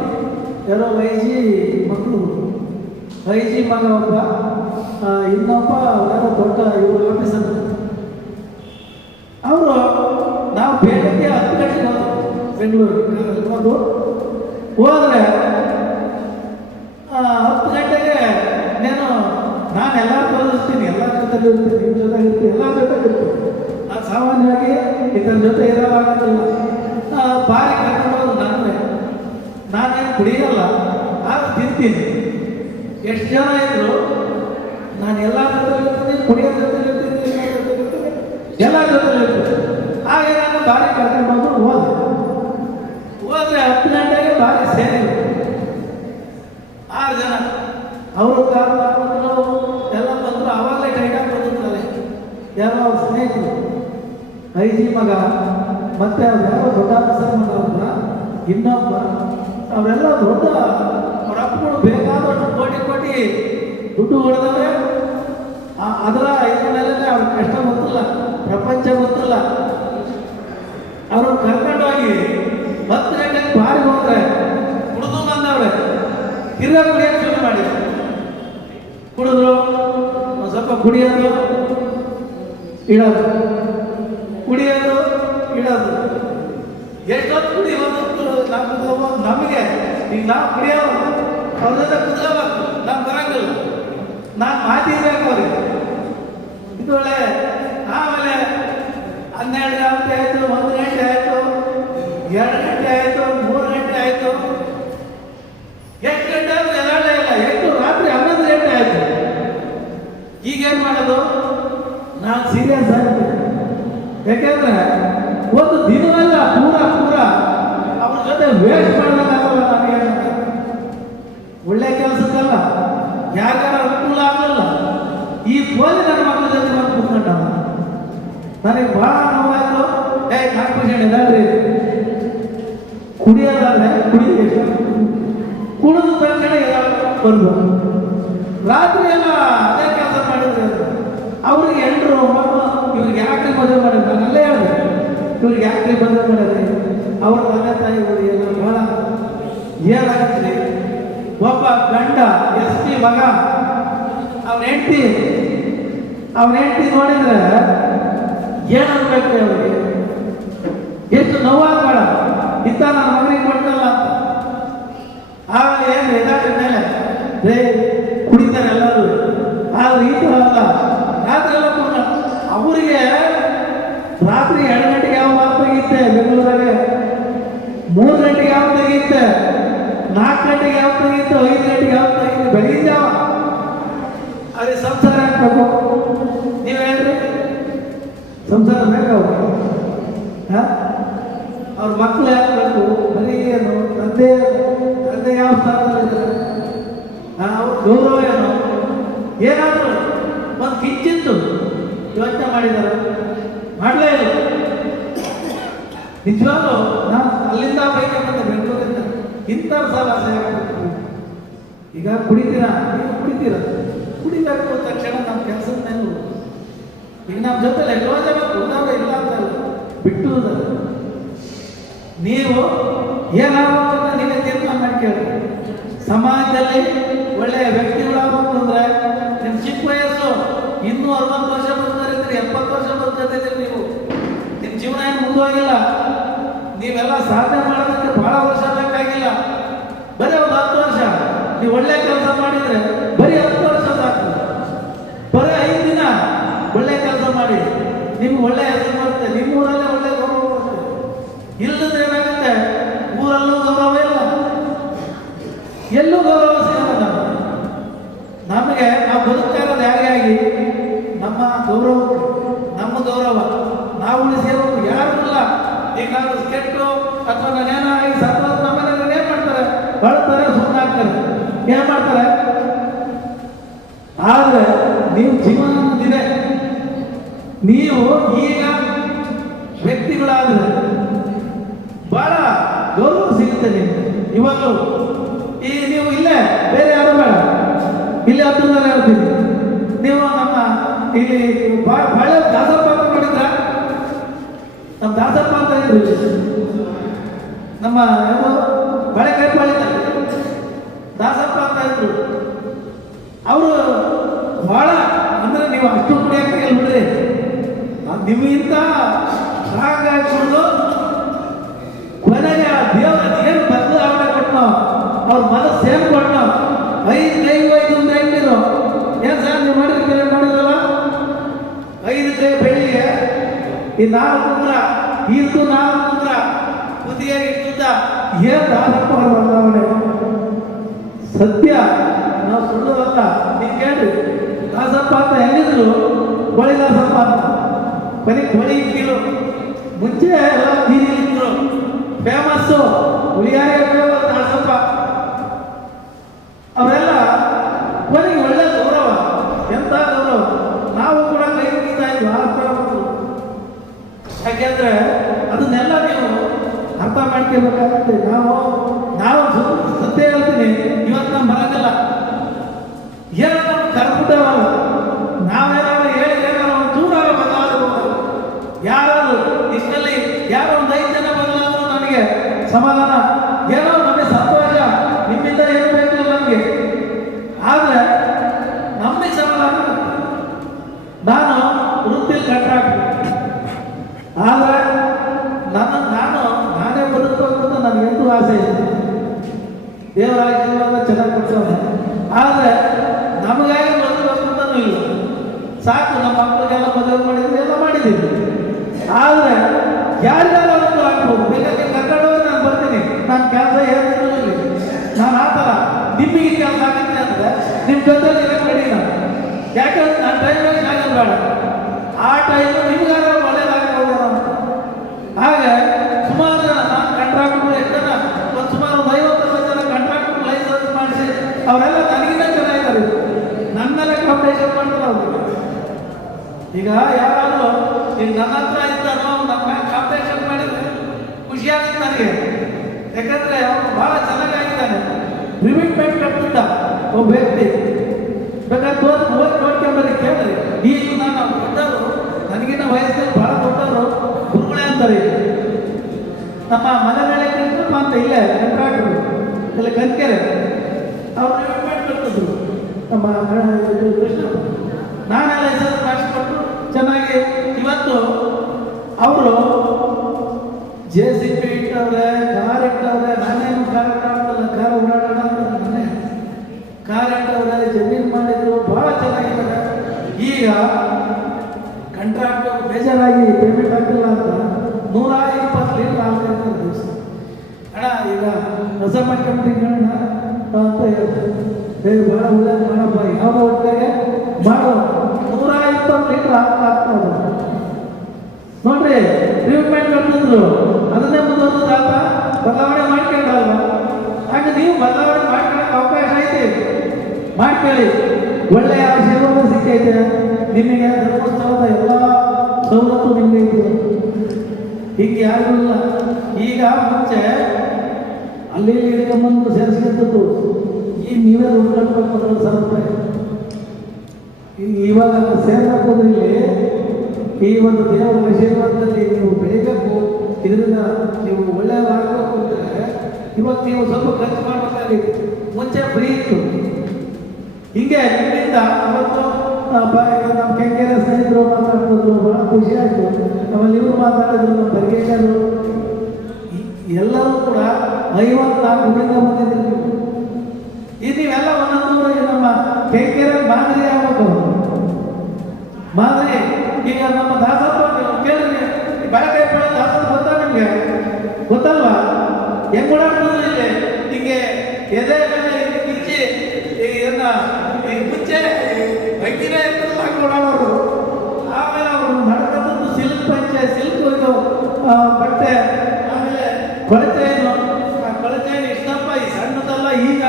ಯಾರೋ ಐಜಿ ಮಕ್ಕಳು, ಐಜಿ ಮಗ ಒಬ್ಬ, ಇನ್ನೊಬ್ಬ ಯಾರೋ ದೊಡ್ಡ ಇವರು ಆಫೀಸರ್. ಬೆಂಗಳೂರಿಗೆ ಹೋದ್ರೆ 10 ಗಂಟೆಗೆ ನಾನು ಎಲ್ಲರ ಇರ್ತೀನಿ, ಎಲ್ಲರ ಜೊತೆ ಇರ್ತೀನಿ, ನಿಮ್ಮ ಜೊತೆ ಇರ್ತೀನಿ, ಎಲ್ಲರ ಜೊತೆ ಇರ್ತೀನಿ. ನಾನು ಸಾಮಾನ್ಯವಾಗಿ ಇದರ ಜೊತೆ ಇರೋವಾಗಲ್ಲ. ಬಾರಿ ಕರ್ಕೊಂಡು ನಾನೇನು ಕುಡಿಯಲ್ಲ, ಆದ್ರೆ ತಿಂತೀನಿ. ಎಷ್ಟು ಜನ ಇದ್ರು ನಾನು ಎಲ್ಲ ಜೊತೆ ಇರ್ತೀನಿ, ಕುಡಿಯೋ ಜೊತೆ ಇರ್ತೀನಿ, ಎಲ್ಲ ಜೊತೆ ಇರ್ತೀನಿ. ಹಾಗೆ ನಾನು ಬಾರಿ ಕರ್ಕೊಂಡು ಹೋದ್ರೆ 10 ಗಂಟೆಗೆ ಬಾರಿ ಸೇರಿ 6 ಜನ ಅವರು ಎಲ್ಲ ಬಂದರು. ಆವಾಗಲೇ ಟೈಟಾಗಿ ಬಂದಿರ್ತಾರೆ ಯಾರೋ ಅವ್ರ ಸ್ನೇಹಿತರು, 5 ಮಗ ಮತ್ತೆ ಅವ್ರು ಯಾರೋ ದೊಡ್ಡ ಮಗ ಇನ್ನೊಬ್ಬ, ಅವರೆಲ್ಲ ದೊಡ್ಡ ಅವ್ರ ಅಪ್ಪಗಳು ಬೇಕಾದಷ್ಟು ಕೋಟಿ ದುಡ್ಡು ಹೊಡೆದವ್ರೆ. ಅದರ ಇದ್ರ ಮೇಲೆ ಅವ್ರ ಕಷ್ಟ ಗೊತ್ತಿಲ್ಲ, ಪ್ರಪಂಚ ಗೊತ್ತಿಲ್ಲ. ಅವ್ರನ್ನ ಕರ್ಕೊಂಡೋಗಿ 10 ಗಂಟೆಗೆ ಬಾರಿ ಹೋದ್ರೆ ಕುಡಿದು ಬಂದವ್ರೆ. ತಿರ್ಗಾ ಕುಡಿಯೋಕೆ ಶುರು ಮಾಡಿ ಕುಡಿದ್ರು. ಒಂದು ಸ್ವಲ್ಪ ಕುಡಿಯೋದು ಇಡೋದು, ಕುಡಿಯೋದು ಇಡೋದು. ಎಷ್ಟೊತ್ತು ಕುಡಿಯೋದು ನಮಗೆ. ಈಗ ನಾವು ಕುಡಿಯೋದು ಅವ್ರ ಜೊತೆ ಕುಡಿಯೋಬೇಕು, ನಾವು ಬರಂಗಿಲ್ಲ, ನಾನು ಮಾತಿರ್ಬೇಕು ಅವ್ರಿಗೆ. ಇದು ಒಳ್ಳೆ. ಆಮೇಲೆ 12 ಗಂಟೆ ಆಯಿತು, 1 ಗಂಟೆ ಆಯಿತು, 2 ಗಂಟೆ ಆಯಿತು, 3 ಗಂಟೆ ಆಯಿತು. ಎಷ್ಟು ಗಂಟೆ ಆದರೂ ಎಲ್ಲೇ ಇಲ್ಲ. ಎಷ್ಟು ರಾತ್ರಿ 11 ಗಂಟೆ ಆಯಿತು. ಈಗೇನು ಮಾಡೋದು? ನಾನು ಸೀರಿಯಸ್ ಆಗ್ತೀನಿ. ಯಾಕೆಂದ್ರೆ ಒಂದು ದಿನವೆಲ್ಲ ಪೂರ ಅವ್ರ ಜೊತೆ ವೇಸ್ಟ್ ಮಾಡೋದಾಗಲ್ಲ. ನನಗೆ ಒಳ್ಳೆ ಕೆಲಸಕ್ಕಲ್ಲ, ಯಾರಿಗಾರ ಅನುಕೂಲ ಆಗಲಿಲ್ಲ. ಈ ಕೋಲಿ ನನ್ನ ಮಕ್ಕಳ ಜೊತೆ ಬಂದು ಕೂತ್ಕೊಂಡ ನನಗೆ ಬಹಳ ನೋವಾಯ್ತು. ಕಾನ್ಫಿಷನ್ ಇದಾದ್ರಿ, ಕುಡಿಯೋದಾದ್ರೆ ಕುಡಿದು ತಕ್ಷಣ ಬರ್ಬೋದು. ರಾತ್ರಿ ಎಲ್ಲ ಅದೇ ಕೆಲಸ ಮಾಡಿದ್ರೆ ಅವ್ರಿಗೆ ಎಲ್ಲರೂ ಇವ್ರಿಗೆ ಯಾಕೆ ಮದುವೆ ಮಾಡಿದ್ರು? ನಾನು ಅಲ್ಲೇ ಹೇಳಿದೆ, ಇವ್ರಿಗೆ ಯಾಕೆ ಮದುವೆ ಮಾಡಿದ್ರಿ? ಅವ್ರ ತಂದೆ ತಾಯಿಗಳು ಎಲ್ಲ ಬಹಳ ಏನಾಗತ್ರಿ. ಒಬ್ಬ ಗಂಡ SP ಮಗ ಅವ್ನ ಹೆಂಡತಿ ನೋಡಿದ್ರೆ ಏನಾಗಬೇಕು ಅವ್ರಿಗೆ? ಎಷ್ಟು ನೋವಾಗಬೇಡ, ಇಂಥ ನನ್ನ ಮಗನಿಗೆ ಕೊಟ್ಟಲ್ಲ ಅಂತ. ಆಮೇಲೆ ಏನು ಇದಾದ ಮೇಲೆ ಕುಡಿತಾರೆ ಎಲ್ಲರೂ. ಆದ್ರೆ ಈ ಥರ ಅಲ್ಲ. ರಾತ್ರಿ ಎಲ್ಲ ಅವರಿಗೆ ರಾತ್ರಿ 2 ಗಂಟೆಗೆ ಯಾವ ಮಾತು ತೆಗೀತೆ ಬೆಂಗಳೂರಾಗೆ, 3 ಗಂಟೆಗೆ ಯಾವ ತೆಗೀತೆ, 4 ಗಂಟೆಗೆ ಯಾವ ತೆಗೀತೆ, 5 ಗಂಟೆಗೆ ಯಾವ ತೆಗೀತೆ, ಬೆಳಗಿನ ಜಾವ. ಅದೇ ಸಂಸಾರ ಆಗ್ಬೇಕು. ನೀವು ಹೇಳ್ರಿ, ಸಂಸಾರ ಬೇಕಾವು? ಅವ್ರ ಮಕ್ಕಳು ಯಾಕಬೇಕು? ಬರೀ ಏನು ತಂದೆ ಯಾವ ಸ್ಥಾನದಲ್ಲಿದ್ದಾರೆ? ಅವ್ರ ಗೌರವ ಏನು? ಏನಾದರೂ ಒಂದು ಕಿಂಚಿತ್ತು ಯೋಚನೆ ಮಾಡಿದ್ದಾರೆ? ಮಾಡಲೇ ಇಲ್ಲ. ನಿಜವಾಗ್ಲೂ ನಾನು ಅಲ್ಲಿಂದ ಬೈಕಂತ ಬೆಂಗಳೂರಿಂದ ಇಂಥವ್ರ ಸಾಲ ಈಗ ಕುಡಿತೀರಾ? ನೀವು ಕುಡಿಬೇಕು ತಕ್ಷಣ ನಮ್ಮ ಕೆಲಸದ ನೆನಪು. ಈಗ ನಮ್ಮ ಜೊತೆ ಎಷ್ಟೋ ಜನ ಉದಾರ ಇಲ್ಲ ಅಂತಲ್ಲ, ಬಿಟ್ಟು ನೀವು ಏನಾಗಬೇಕು ಅಂತ ನೀವೇ ತೀರ್ಮಾನ ಮಾಡ್ಕೇಳಿ. ಸಮಾಜದಲ್ಲಿ ಒಳ್ಳೆಯ ವ್ಯಕ್ತಿಗಳಾಗಬೇಕು ಅಂದ್ರೆ ನಿಮ್ಮ ಚಿಕ್ಕ ವಯಸ್ಸು ಇನ್ನೂ 60 ವರ್ಷ ಬದುಕಿದ್ರಿ, 70 ವರ್ಷ ಬದುಕಿದ್ರಿ. ನೀವು ನಿಮ್ಮ ಜೀವನ ಏನು ಮುಂದುವಾಗಿಲ್ಲ. ನೀವೆಲ್ಲ ಸಾಧನೆ ಮಾಡೋದಕ್ಕೆ ಬಹಳ ವರ್ಷ ಬೇಕಾಗಿಲ್ಲ. ಬರೀ ಒಂದು 10 ವರ್ಷ ನೀವು ಒಳ್ಳೆ ಕೆಲಸ ಮಾಡಿದ್ರೆ ಬರೀ 10 ವರ್ಷ ಸಾಕು. ಬರೀ 5 ದಿನ ಒಳ್ಳೆ ಕೆಲಸ ಮಾಡಿ ನಿಮ್ಗೆ ಒಳ್ಳೆ ಹೆಸರು ಬರುತ್ತೆ, ನಿಮ್ಮ ಊರಲ್ಲೇ ಒಳ್ಳೆ ಗೌರವ ಬರುತ್ತೆ. ಇಲ್ಲದ್ರೆ ಏನಾಗುತ್ತೆ? ಊರಲ್ಲೂ ಗೌರವ ಇಲ್ಲ, ಎಲ್ಲೂ ಗೌರವ ಸಿಗಲ್ಲ. ನಮಗೆ ನಾವು ಬದುಕ್ತಾ ಇರೋದು ಯಾರಿಗಾಗಿ? ನಮ್ಮ ಗೌರವ ನಾವು ಉಳಿಸಿರೋದು ಯಾರು ಇಲ್ಲ. ಈಗ ನಾವು ಕೆಟ್ಟು ಅಥವಾ ನಾನೇನೋ ಈ ಸತ್ತ ನಮ್ಮನೆಲ್ಲ ಏನ್ ಮಾಡ್ತಾರೆ? ಬಳ್ತಾರೆ, ಸುಮ್ಮನಾಗ್ತಾರೆ, ಏನ್ ಮಾಡ್ತಾರೆ? ಆದ್ರೆ ನೀವು ಜೀವನ ಮುಂದಿದೆ. ನೀವು ಈಗ ವ್ಯಕ್ತಿಗಳಾದ್ರೆ ಬಹಳ ಗೌರವ ಸಿಗುತ್ತೆ ನಿಮ್ಗೆ. ಇವಾಗಲೂ ಈ ನೀವು ಇಲ್ಲೇ ಬೇರೆ ಯಾರು ಬೇಡ, ಇಲ್ಲಿ ಹತ್ತಿರದಲ್ಲಿ ಹೇಳ್ತೀನಿ. ನೀವು ನಮ್ಮ ಇಲ್ಲಿ ಬಹಳ ದಾಸಪ್ಪ ಅಂತ ಮಾಡಿದ್ರ, ನಮ್ಮ ದಾಸಪ್ಪ ಅಂತ ಇದ್ರು, ನಮ್ಮ ಏನು ಬಳೆಕಾಯಿ ದಾಸಪ್ಪ ಅಂತ ಇದ್ರು. ಅವರು ಬಹಳ ಅಂದ್ರೆ ನೀವು ಅಷ್ಟು ಕುಡಿಯಕ್ಕೆ ಬಿಡ್ರಿ, ನಿಮಗಿಂತ ಕುಡಿದು ಕೊನೆ ಕೊನೆಗೆ ಆ ದೇವರ ಏನು ಬದಲಾವಣೆ ಕೊಟ್ಟನೋ, ಅವ್ರ ಮನಸ್ಸು ಏನು ಕೊಟ್ಟನೋ, 5 ಕೈ 5 ಹೆಂಗಿರು ಏನ್ ಸರ್ ನೀವು ಮಾಡಿದ್ರಲ್ಲ, 5 ಕೈ ಬೆಳ್ಳಿಗೆ ಈ 4 ಉಂಗ್ರ, ಇದು 4 ಉಂಗ್ರ ಬುದ್ಧಿಯಾಗಿ ಇಟ್ಟುತ್ತ ಏನ್ ದಾಸಪ್ಪ ಅವ್ರ ಬದಲಾವಣೆ. ಸತ್ಯ, ನಾವು ಸುಳ್ಳು ಅಲ್ಲ. ನೀವು ಕೇಳ್ರಿ, ದಾಸಪ್ಪ ಅಂತ ಹೆಂಗಿದ್ರು, ಬಳಿ ದಾಸಪ್ಪ ಅಂತ ಬಳಿ ಕೀಳು. ಮುಂಚೆ ಎಲ್ಲ ಬೀದಿಲಿದ್ರು, ಫೇಮಸ್ಸು ಹುಳಿಯಾರೆ ದಾಸಪ್ಪ. ಅವರೆಲ್ಲ ಕೊನೆಗೆ ಒಳ್ಳೆ ಗೌರವ, ಎಂತ ಗೌರವ. ನಾವು ಕೂಡ ಕೈ ಮುಗಿತಾ ಇದ್ವಿ ಆ ಥರ ಬಂದು. ಯಾಕೆಂದ್ರೆ ಅದನ್ನೆಲ್ಲ ನೀವು ಅರ್ಥ ಮಾಡ್ಕೋಬೇಕಾಗುತ್ತೆ. ನಾವು ಸತ್ಯ ಹೇಳ್ತೀನಿ, ಇವತ್ತು ನಮ್ಮ ಬರಕಲ್ಲ, ಏನೋ ನಮ್ಗೆ ಕರ್ಬಿಟ್ಟವಲ್ಲ, ನಾವೇನಾದ್ರು ಹೇಳಿ ಏನಾರ ಒಂದು ಚೂರಾರ ಬದಲಾಗಬಹುದು. ಯಾರಾದ್ರು ಇಷ್ಟಲ್ಲಿ ಯಾರೋ ಒಂದು 5 ಜನ ಬದಲಾದ್ರು ನನಗೆ ಸಮಾಧಾನ, ಏನೋ ನಮಗೆ ಸಂತೋಷ, ನಿಮ್ಮಿಂದ ಏನು ಬೇಕು ನಮಗೆ. ಆದ್ರೆ ನಮಗೆ ಸಮಾಧಾನ. ನಾನು ವೃತ್ತಿ ಕಾಂಟ್ರಾಕ್ಟ್, ಆದ್ರೆ ನಾನೇ ಬದುಕಬೇಕು ಅಂತ ನನಗೆಂತೂ ಆಸೆ ಇದೆ. ದೇವರ ಆಶೀರ್ವಾದ ಚೆನ್ನಾಗಿ ಕೊಡ್ಸೋಣ. ಆದರೆ ನಮಗಾಗಿ ಬದುಕಬೇಕು ಅಂತನೂ ಇಲ್ಲ. ಸಾಕು, ನಮ್ಮ ಮಕ್ಕಳಿಗೆಲ್ಲ ಮದುವೆ ಮಾಡಿದ್ವಿ, ಎಲ್ಲ ಮಾಡಿದ್ದೀವಿ. ಆದರೆ ಯಾರಿಗಾರ ಒಂದು ಆಗ್ಬೋದು. ಬೇಕಾದ್ರೆ ಕರ್ಕೊಂಡೋಗಿ ನಾನು ಬರ್ತೀನಿ, ನನ್ನ ಕೆಲಸ ಏನಿದ್ರು ಇಲ್ಲಿ. ನಾನು ಆ ಥರ ನಿಮಗೆ ಕೆಲಸ ಆಗುತ್ತೆ ಅಂದರೆ ನಿಮ್ಮ ಜೊತೆಲಿ ಇರೋಕ್ಕೆ ರೆಡಿ ನಾನು. ಯಾಕಂದ್ರೆ ನನ್ನ ಟೈಮಾಗಿ ಆಗಲ್ಲ ಬೇಡ, ಆ ಟೈಮು ನಿಮ್ಗಾರ ಒಳ್ಳೇದಾಗ್ಬೋದು ಅಂತ. ಹಾಗೆ ಸುಮಾರು ಜನ ನಾನು ಕಾಂಟ್ರಾಕ್ಟ್ಗಳು ಎಷ್ಟನ ಒಂದು ಸುಮಾರು 50 ಜನ ಕಾಂಟ್ರಾಕ್ಟ್ಗಳು ಲೈಸೆನ್ಸ್ ಮಾಡಿಸಿ ಅವರೆಲ್ಲ ನನಗಿಂತ ಚೆನ್ನಾಗಿದ್ದಾರೆ. ನನ್ನ ಮೇಲೆ ಕಾಂಪಿಟೇಷನ್ ಮಾಡ್ತಾರೆ ಅವರು. ಈಗ ಯಾರಾದರೂ ಈಗ ನನ್ನ ಹತ್ರ ಇದ್ದಾರೋ ನನ್ನ ಕಾಂಪಿಟೇಷನ್ ಮಾಡಿದ್ರೆ ಖುಷಿ ಆಗುತ್ತೆ ನನಗೆ. ಯಾಕಂದ್ರೆ ಅವನು ಬಹಳ ಚೆನ್ನಾಗಿದ್ದಾನೆ. ರಿಮಿಟ್ಮೆಂಟ್ ಕಟ್ತಿದ್ದ ಒಬ್ಬ ವ್ಯಕ್ತಿ. ಬೇಕಾದ್ರೆ ಹೋಗಿ ನೋಡ್ಕೊಂಬರಿ, ಕೇಳ್ರಿ. ಈಗ ನಾನು ದೊಡ್ಡವರು, ನನಗಿನ್ನ ವಯಸ್ಸಲ್ಲಿ ಬಹಳ ದೊಡ್ಡವರು ಗುರುಗಳೇ ಅಂತಾರೆ. ನಮ್ಮ ಮಲೆನಾಳೆ ಕೃಷ್ಣಪ್ಪ ಅಂತ ಇಲ್ಲೇ ಕಂಟ್ರಾಕ್ಟ್ರು ಇಲ್ಲ ಕನ್ಕೆರೆ, ಅವ್ರು ರಿಮಿಟ್ಮೆಂಟ್ ಕಟ್ತಿದ್ರು ನಮ್ಮ ಕೃಷ್ಣಪ್ಪ. ನಾನೆಲ್ಲ ಹೆಸರು ಮಾಡಿಸ್ಕೊಟ್ಟು ಚೆನ್ನಾಗಿ ಇವತ್ತು ಅವರು JCB ಇಟ್ಟವ್ರೆ, ಕಾರ್ ಇಟ್ಟವ್ರೆ. ನಾನೇನು ಕಾರ್ ಇಟ್ಟಲ್ಲ, ಕಾರ್ ಓಡಾಡೋಣ ಅಂತ ನಾನೇ ಕಾರ್ ಇಟ್ಟವ್ರೆ, ಜಮೀನು ಮಾಡಿದ್ರು, ಬಹಳ ಚೆನ್ನಾಗಿದ್ದಾರೆ. ಈಗ ಕಂಟ್ರಾಕ್ಟ್ ಬೇಜಾರಾಗಿ ಪೇಮೆಂಟ್ ಆಗ್ತಿಲ್ಲ ಅಂತ 120 ಲೀಟರ್ ಆಗ್ತಾರೆ ದಿವಸ. ಅಣ್ಣ ಈಗ ರಸ ಮಾಡ್ಕೊಂಡ್ರಿ ಅಂತ ಹೇಳ್ತಾರೆ. ಭಾಳ ಒಳ್ಳೇದು ಮಾಡಪ್ಪ, ಯಾವ ಒಟ್ಟಿಗೆ ಮಾಡೋ 120 ಲೀಟರ್ ಆಗ್ತದೆ ನೋಡ್ರಿ. ಟ್ರೀಟ್ಮೆಂಟ್ ಕಟ್ಟಿದ್ರು, ಅದನ್ನೇ ಮುಂದುವರೆದು ಆತ ಬದಲಾವಣೆ ಮಾಡ್ಕೊಂಡಲ್ವ. ಹಾಗೆ ನೀವು ಬದಲಾವಣೆ ಮಾಡ್ಕೊಳಕ್ಕೆ ಅವಕಾಶ ಐತಿ, ಮಾಡ್ಕೊಳ್ಳಿ. ಒಳ್ಳೆಯ ಆಶೀರ್ವಾದ ಸಿಕ್ಕೈತೆ ನಿಮಗೆ. ಧರ್ಮಸ್ಥಳದ ಎಲ್ಲ ಸವಲತ್ತು ನಿಮಗೆ ಐತೆ. ಹೀಗೆ ಯಾರಿಗೂ ಇಲ್ಲ. ಈಗ ಮುಂಚೆ ಅಲ್ಲಿ ಹಿಡ್ಕೊಂಬಂದು ಸೇರಿಸ್ಕೊಂಡದ್ದು, ಈಗ ನೀವೇ ದುಡ್ಡು ಕಟ್ಬೇಕು 1000 ರೂಪಾಯಿ. ಇವಾಗ ಸೇರ್ಕೋದ್ರಲ್ಲಿ ಈ ಒಂದು ದೇವರ ಆಶೀರ್ವಾದದಲ್ಲಿ ನೀವು ಬೆಳಿಬೇಕು. ಇದರಿಂದ ನೀವು ಒಳ್ಳೆಯದಾಗಬೇಕು ಅಂದರೆ ಇವತ್ತು ನೀವು ಸ್ವಲ್ಪ ಖರ್ಚು ಮಾಡಬೇಕಾಗಿದೆ. ಮುಂಚೆ ಫ್ರೀ ಇತ್ತು. ಹಿಂಗೆ ನಿಮ್ಮಿಂದ ಇವತ್ತು ನಮ್ಮ ಕೆಂಗೇರಿ ಸ್ನೇಹಿತರು ಮಾತಾಡ್ತಿದ್ರು, ಭಾಳ ಖುಷಿ ಆಯಿತು. ಆಮೇಲೆ ಇವರು ಮಾತಾಡಿದ್ರು, ನಮ್ಮ ಬರ್ಗೇಶರು ಎಲ್ಲರೂ ಕೂಡ 54 ಊರಿಂದ ಬಂದಿದ್ರು ನೀವು. ಈಗ ನೀವೆಲ್ಲ ಒಂದೊಂದು ನಮ್ಮ ಕೆಂಗೇರಿ ಮಾದರಿ ಆಗ್ಬೇಕು. ಮಾದರಿ ಈಗ ನಮ್ಮ ದಾಸಪ್ಪ ಕೇಳಿದ್ರಿ, ಬೆಳಕಾಯಿ ಪಡ ದಾಸಪ್ಪ ಗೊತ್ತಾ ನಿಮಗೆ? ಗೊತ್ತಲ್ವಾ? ಹೆಂಗ್ ಓಡಾಡ್ತಿದ್ರು ಇಲ್ಲಿ ಹಿಂಗೆ ಎದೆ ಮೇಲೆ ಕಿಚ್ಚಿ ಮುಂಚೆ ಬೈಕಿನ ಹಾಕಿ ಓಡಾಡೋರು. ಆಮೇಲೆ ಅವರು ನಡ್ಕೊಂಡು ಸಿಲ್ಕ್ ಪಂಚೆ, ಸಿಲ್ಕ್ ಇದು ಬಟ್ಟೆ, ಆಮೇಲೆ ಕೊಳಚೆಯನ್ನು, ಆ ಕೊಳಚೆಯನ್ನು ಇಷ್ಟಪ್ಪ ಈ ಸಣ್ಣದಲ್ಲ. ಈಗ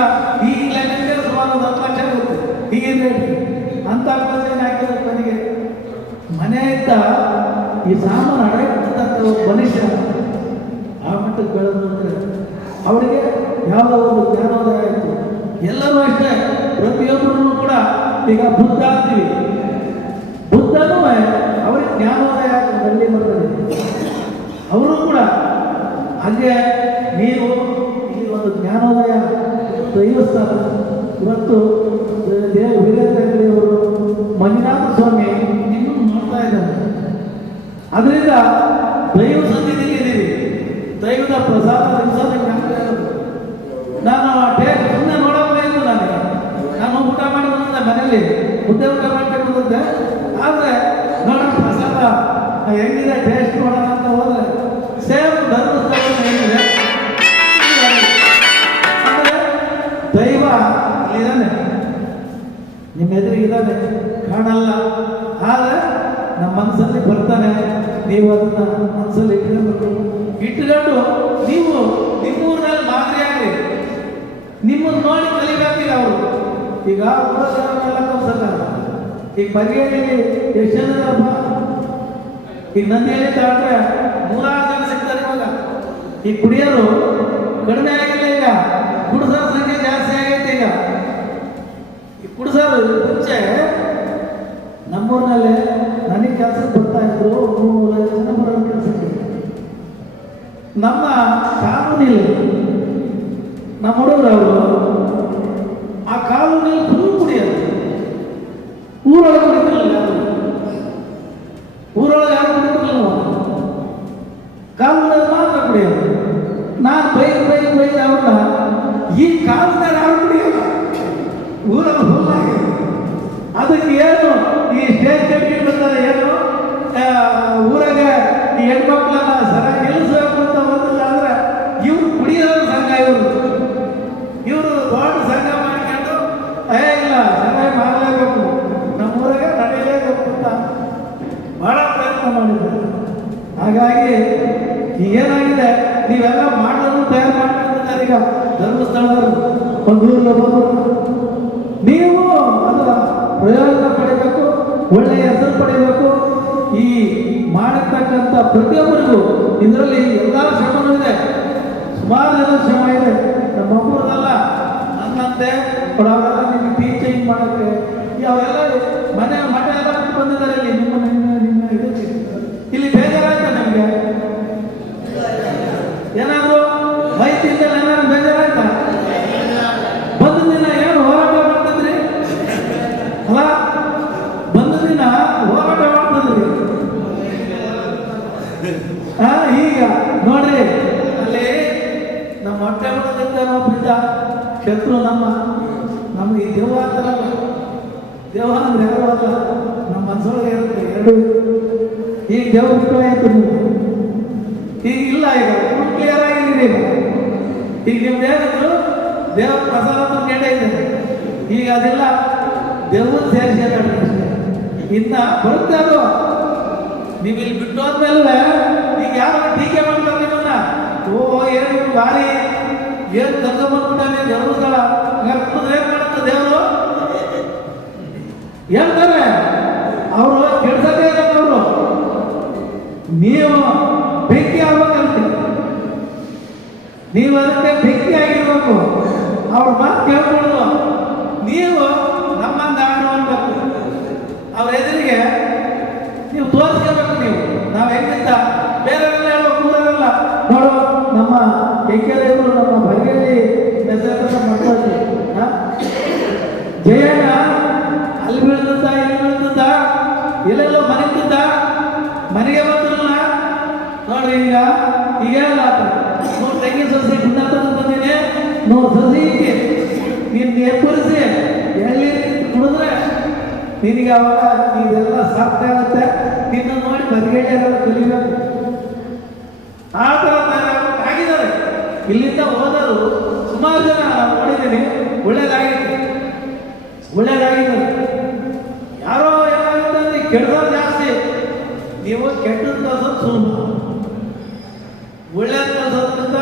ಲೆಕ್ಕಕ್ಕೆ ಸುಮಾರು 10 ಲಕ್ಷ ಆಗುತ್ತೆ ಈಗಿನ ರೇಟ್. ಅಂತ ಕೊಳಚೆಯನ್ನು ಹಾಕಿದ್ರು ಕೊನೆಗೆ ಮನೆಯಿಂದ ಈ ಸಾಮಾನು ಅಡಗಿರ್ತಕ್ಕಂಥ ಒಬ್ಬ ಮನುಷ್ಯ ಆ ಮಟ್ಟಕ್ಕೆ ಬೆಳೆದು ಅಂದರೆ ಅವರಿಗೆ ಯಾವುದೋ ಒಂದು ಜ್ಞಾನೋದಯ ಆಯಿತು. ಎಲ್ಲರೂ ಅಷ್ಟೇ, ಪ್ರತಿಯೊಬ್ಬರೂ ಕೂಡ ಈಗ ಬುದ್ಧ ಅಂತೀವಿ. ಬುದ್ಧನೂ ಅವ್ರಿಗೆ ಜ್ಞಾನೋದಯ ಆಯಿತು ಹಳ್ಳಿ ಮಕ್ಕಳಿಗೆ. ಅವರು ಕೂಡ ಹಾಗೆ ನೀವು ಇಲ್ಲಿ ಒಂದು ಜ್ಞಾನೋದಯ ದೈವಸ್ಥಾನ ಇವತ್ತು ವೀರೇಂದ್ರ ಹೆಗಡೆಯವರು, ಮಂಜುನಾಥ ಸ್ವಾಮಿ ನಿಮ್ಮನ್ನು ನೋಡ್ತಾ ಇದ್ದಾರೆ. ಅದರಿಂದ ದೈವ ಸನ್ನಿಧಿಗೆ ಇದ್ದೀರಿ, ದೈವದ ಪ್ರಸಾದ ದಿವಸ ನಾನು ಆ ಟೇಸ್ಟ್ ಸುಮ್ಮನೆ ನೋಡೋದು ನನಗೆ. ನಾನು ಊಟ ಮಾಡಿ ಬಂದಿದ್ದೆ ಮನೇಲಿ, ಮುದ್ದೆ ಊಟ ಮಾಡ್ಕೊಂಡು ಬಂದಿದ್ದೆ. ಆದರೆ ನೋಡೋಣ ಪ್ರಸಾದ ಹೆಂಗಿದೆ ಟೇಸ್ಟ್ ನೋಡೋಣ ಅಂತ ಹೋದ್ರೆ ಸೇಮ್ ಧರ್ಮಸ್ಥಳ ಹೆಂಗಿದೆ ಅಂದರೆ ದೈವ ಇಲ್ಲಿದ್ದಾನೆ, ನಿಮ್ಮ ಎದುರಿಗಿದ್ದಾನೆ, ಕಾಣಲ್ಲ. ಆದರೆ ನಮ್ಮ ಮನಸ್ಸಲ್ಲಿ ಬರ್ತಾನೆ. ನೀವು ಅದನ್ನ ಮನಸ್ಸಲ್ಲಿ ಇಟ್ಕೊಂಡು ನೀವು ನಿಮ್ಮೂರಿನಲ್ಲಿ ಮಾದರಿಯಾಗಿ ನಿಮ್ಮನ್ನು ನೋಡಿ ಕಲಿಬೇಕಿಲ್ಲ ಅವರು. ಈಗ ಊರಲ್ಲ ಕಲ್ಸಲ್ಲ. ಈಗ ಬರಿಗೇರಿಯಲ್ಲಿ ಎಷ್ಟು ಜನ ಇದಾರಪ್ಪ? ಈಗ ನಂದಿಯಲ್ಲಿ ತಾಂಡ್ರೆ 106 ಜನ ಸಿಗ್ತಾರೆ ಇವಾಗ. ಈ ಕುಡಿಯೋರು ಕಡಿಮೆ ಆಗಿಲ್ಲ, ಈಗ ಕುಡಿಸೋ ಸಂಖ್ಯೆ ಜಾಸ್ತಿ ಆಗೈತೆ. ಈಗ ಈ ಕುಡಿಸೋರು ಮುಂಚೆ ನಮ್ಮೂರಿನಲ್ಲಿ ನನಗೆ ಕೆಲಸಕ್ಕೆ ಬರ್ತಾ ಇದ್ರು 300 ಜನ ಬರೋ ಕೆಲಸಕ್ಕೆ. ನಮ್ಮ ಕಾನೂನಿಲ್ಲ, ನಮ್ಮ ಹುಡುಗರು ಅವರು ಆ ಕಾನೂನಿಗೆ ಫುಲ್ ಕುಡಿಯೋದು. ಊರೊಳಗೆ ಕುಡಿತಿರಲಿಲ್ಲ, ಊರೊಳಗೆ ಯಾರು ಕುಡಿತಿರಲಿಲ್ಲ, ಕಾನೂನಲ್ಲಿ ಮಾತ್ರ ಕುಡಿಯೋದು. ನಾನು ಬೈದು ಅವ್ರನ್ನ ಈ ಕಾಲದಲ್ಲಿ ಯಾರು ಕುಡಿಯೋಲ್ಲ, ಊರಲ್ಲಿ ಫುಲ್ ಆಗಿದೆ. ಅದಕ್ಕೆ ಏನು ಈ ಸ್ಟೇಜ್ ಕಟ್ಟಿ ಬರ್ತಾರೆ, ಏನು ಊರಾಗ ಈ ಹೆಣ್ಮಕ್ಳನ್ನ ಸರಿಯಾಗಿ ನಿಲ್ಲಿಸಬೇಕು ಅಂತ ಬಂದಿಲ್ಲ. ಅಂದ್ರೆ ಇವ್ರು ಕುಡಿಯೋದ್ರ ಸಂಘ, ಇವರು ದೊಡ್ಡ ಸಂಘ ಮಾಡ್ಕೊಂಡು ಇಲ್ಲ ಸರಿಯಾಗಿ ಮಾಡಲೇಬೇಕು, ನಮ್ಮೂರಾಗ ನಡೆಯಲೇಬೇಕು ಅಂತ ಬಹಳ ಪ್ರಯತ್ನ ಮಾಡಿದ್ದಾರೆ. ಹಾಗಾಗಿ ಈಗೇನಾಗಿದೆ, ನೀವೆಲ್ಲ ಮಾಡೋದು ತಯಾರು ಮಾಡ್ಕೊಂಡಿದ್ದಾರೆ. ಈಗ ಧರ್ಮಸ್ಥಳದವರು ಒಂದು ಊರಿಗೆ ಹೋಗೋರು, ನೀವು ಅದರ ಪ್ರಯೋಜನ ಪಡಿಬೇಕು, ಒಳ್ಳೆಯ ಹೆಸರು ಪಡಿಬೇಕು. ಈ ಮಾಡಿರ್ತಕ್ಕಂಥ ಪ್ರತಿಯೊಬ್ಬರಿಗೂ ಇದರಲ್ಲಿ ಎಲ್ಲ ಶ್ರಮನೂ ಇದೆ, ಸುಮಾರು ಜನ ಶ್ರಮ ಇದೆ. ನಮ್ಮ ಒಬ್ಬರದಲ್ಲ, ನನ್ನಂತೆ ಅವರೆಲ್ಲ ನಿಮಗೆ ಟೀಚಿಂಗ್ ಮಾಡೋಕ್ಕೆ ಅವೆಲ್ಲ ಮಠ ಎಲ್ಲ ಬಿಟ್ಟು ಬಂದಿದ್ದಾರೆ. ಇಲ್ಲಿ ನಿಮ್ಮ ಇದಕ್ಕೆ ಇಲ್ಲಿ ಬೇಜಾರಾಯ್ತಾ ನಿಮಗೆ? ಏನಾದರೂ ವೈದ್ಯರಿಂದ ಏನಾದ್ರು ಬೇಜಾರಾಯ್ತಾ? ಬಂದ ದಿನ ಏನು ಹೋರಾಟ ಮಾಡ್ತಿದ್ರಿ ಅಲ್ಲ? ಬಂದ ದಿನ ಹೋರಾಟ ಮಾಡ್ತಿದ್ರಿ. ಈಗ ನೋಡ್ರಿ, ಅಲ್ಲಿ ನಮ್ಮ ಹೊಟ್ಟೆ ಒಳಗಿಂದ ಒಬ್ಬಿದ್ದ ಶತ್ರು ನಮ್ಗೆ ಈ ದೇವ ಅಂತಾರಲ್ಲ, ದೇವ ಅಂದ್ರೆ ಎರಡಲ್ಲ, ನಮ್ಮ ಮನಸ್ಸೊಳಗೆ ಇರುತ್ತೆ ಎರಡು. ಈಗ ದೇವ ಬಿಟ್ಟು ಆಯ್ತು, ಈಗ ಇಲ್ಲ, ಈಗ ಕ್ಲಿಯರ್ ಆಗಿದ್ದೀರಿ. ಈಗ ನಿಮ್ದೇನಿದ್ರು ದೇವ್ರ ಪ್ರಸಾದ ತುಂಬಿಕೊಂಡೇ ಇದೆ. ಈಗ ಅದೆಲ್ಲ ದೇವ್ರ ಸೇರಿಸಿ ಇನ್ನ ಬರುತ್ತೆ ಅದು. ನೀವು ಇಲ್ಲಿ ಬಿಟ್ಟು ಹೋದ್ಮೇಲೆ ಈಗ ಯಾರು ಟೀಕೆ ಮಾಡ್ತಾರೆ ನಿಮ್ಮನ್ನ, ಏನು ಭಾರಿ ಏನು ಕರ್ಕೊಂಡ್ಬಂದ್ಬಿಟ್ಟಾನೆ ಧರ್ಮಸ್ಥಳ, ಹಂಗಾರೆ ಏನ್ ಮಾಡುತ್ತೆ ದೇವರು ಹೇಳ್ತಾರೆ. ಅವರು ಕೆಡ್ಸದೇ ಇರೋರು, ನೀವು ಬೆಂಕಿ ಆಗ್ಬೇಕಂತೆ, ನೀವು ಅದಕ್ಕೆ ಬೆಂಕಿ ಆಗಿರ್ಬೇಕು. ಅವ್ರ ಮಾತು ಕೇಳ್ಕೊಳ್ಳೋದು, ನೀವು ನಮ್ಮಂದ ಆಡು ಅನ್ಬೇಕು. ಅವ್ರ ಎದುರಿಗೆ ನೀವು ತೋರಿಸ್ಕೋಬೇಕು. ನೀವು ನಾವು ಹೆಂಗಿಂತ ಬೇರೆಲ್ಲ ಹೇಳೋ ಕೂರಲ್ಲ ನೋಡು. ನಮ್ಮ ಬೆಂಕಿಯವರು ನಮ್ಮ ಬರಿಗೇರಿ ಹೆಸರನ್ನ ಮಾಡ್ತಾರೆ. ಜಯಣ್ಣ ಅಲ್ಲಿ ಬೀಳ್ತಿದ್ದ, ಇಲ್ಲಿ ಬೀಳ್ತಿದ್ದ, ಎಲ್ಲೆಲ್ಲೋ ಮನೆಗಿದ್ದ, ಮನೆಗೆ ಬರ್ತಿರಲ್ಲ ನೋಡ್ರಿ. ಈಗ ಹೇಳಲ್ಲ, ನೋಡು ತೆಂಗಿನ ಸಸಿ ಗುಂಡ ತಂದಿನಿ, ನೋಡು ಸಸಿಗೆ ನೀನು ಎಪ್ಪರಿಸಿ ಎಲ್ಲಿ ಕುಡಿದ್ರೆ ನಿನಗೆ ಅವಾಗ ಇದೆಲ್ಲ ಸಾಕಾಗುತ್ತೆ. ನಿನ್ನ ನೋಡಿ ಬರಿಗೇರಿಯವರು ಕಲಿಬೇಕು. ಆ ಥರ ಆಗಿದ್ದಾರೆ. ಇಲ್ಲಿಂದ ಹೋದರು ಸುಮಾರು ಜನ ನೋಡಿದ್ದೀನಿ, ಒಳ್ಳೇದಾಗಿದ್ದಾರೆ. ಯಾರೋ ಏನಾಗುತ್ತೆ ಕೆಟ್ಟದವ್ರು ಜಾಸ್ತಿ. ನೀವು ಕೆಟ್ಟದ್ದು ಕಲ್ಸೋದು ಸುಲಭ, ಒಳ್ಳೇದು ಕಲ್ಸೋದ್ರಿಂದ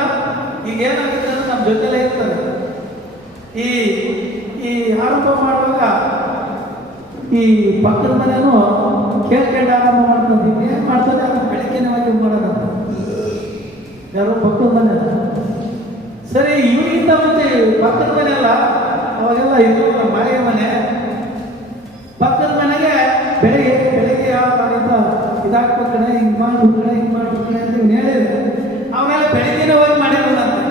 ಈಗ ಏನಾಗುತ್ತೆ ಅಂದ್ರೆ ನಮ್ಮ ಜೊತೆಲೇ ಇರ್ತಾರೆ. ಈ ಆರಂಭ ಮಾಡುವಾಗ ಈ ಪಕ್ಕದ ಮನೆಯೂ ಕೇಳ್ಕೊಂಡು ಆರಂಭ ಮಾಡ್ತಾರೆ. ಏನು ಮಾಡ್ತಾರೆ ಅದು ಬೆಳಗ್ಗೆನೇ ಹೋಗಿ ಮಾಡೋದಂತ ಯಾರೋ ಪಕ್ಕದ ಮನೆ. ಸರಿ, ಇವನಿಗಿಂತ ಮುಂಚೆ ಪಕ್ಕದ ಮನೆ ಅಲ್ಲ, ಅವಾಗೆಲ್ಲ ಇದು ಬಾಡಿಗೆ ಮನೆ. ಪಕ್ಕದ ಮನೆಗೆ ಬೆಳಗ್ಗೆ ಯಾವ ಇದಾಗ್ಬೇಕಡೆ, ಹಿಂಗೆ ಮಾಡ್ಬಿಟ್ರೆ ಅಂತ ಇವ್ನು ಹೇಳಿದ್ರೆ ಅವಾಗೆಲ್ಲ ಬೆಳಗ್ಗೆನೇ ಹೋಗಿ ಮಾಡಿರೋದಂತೆ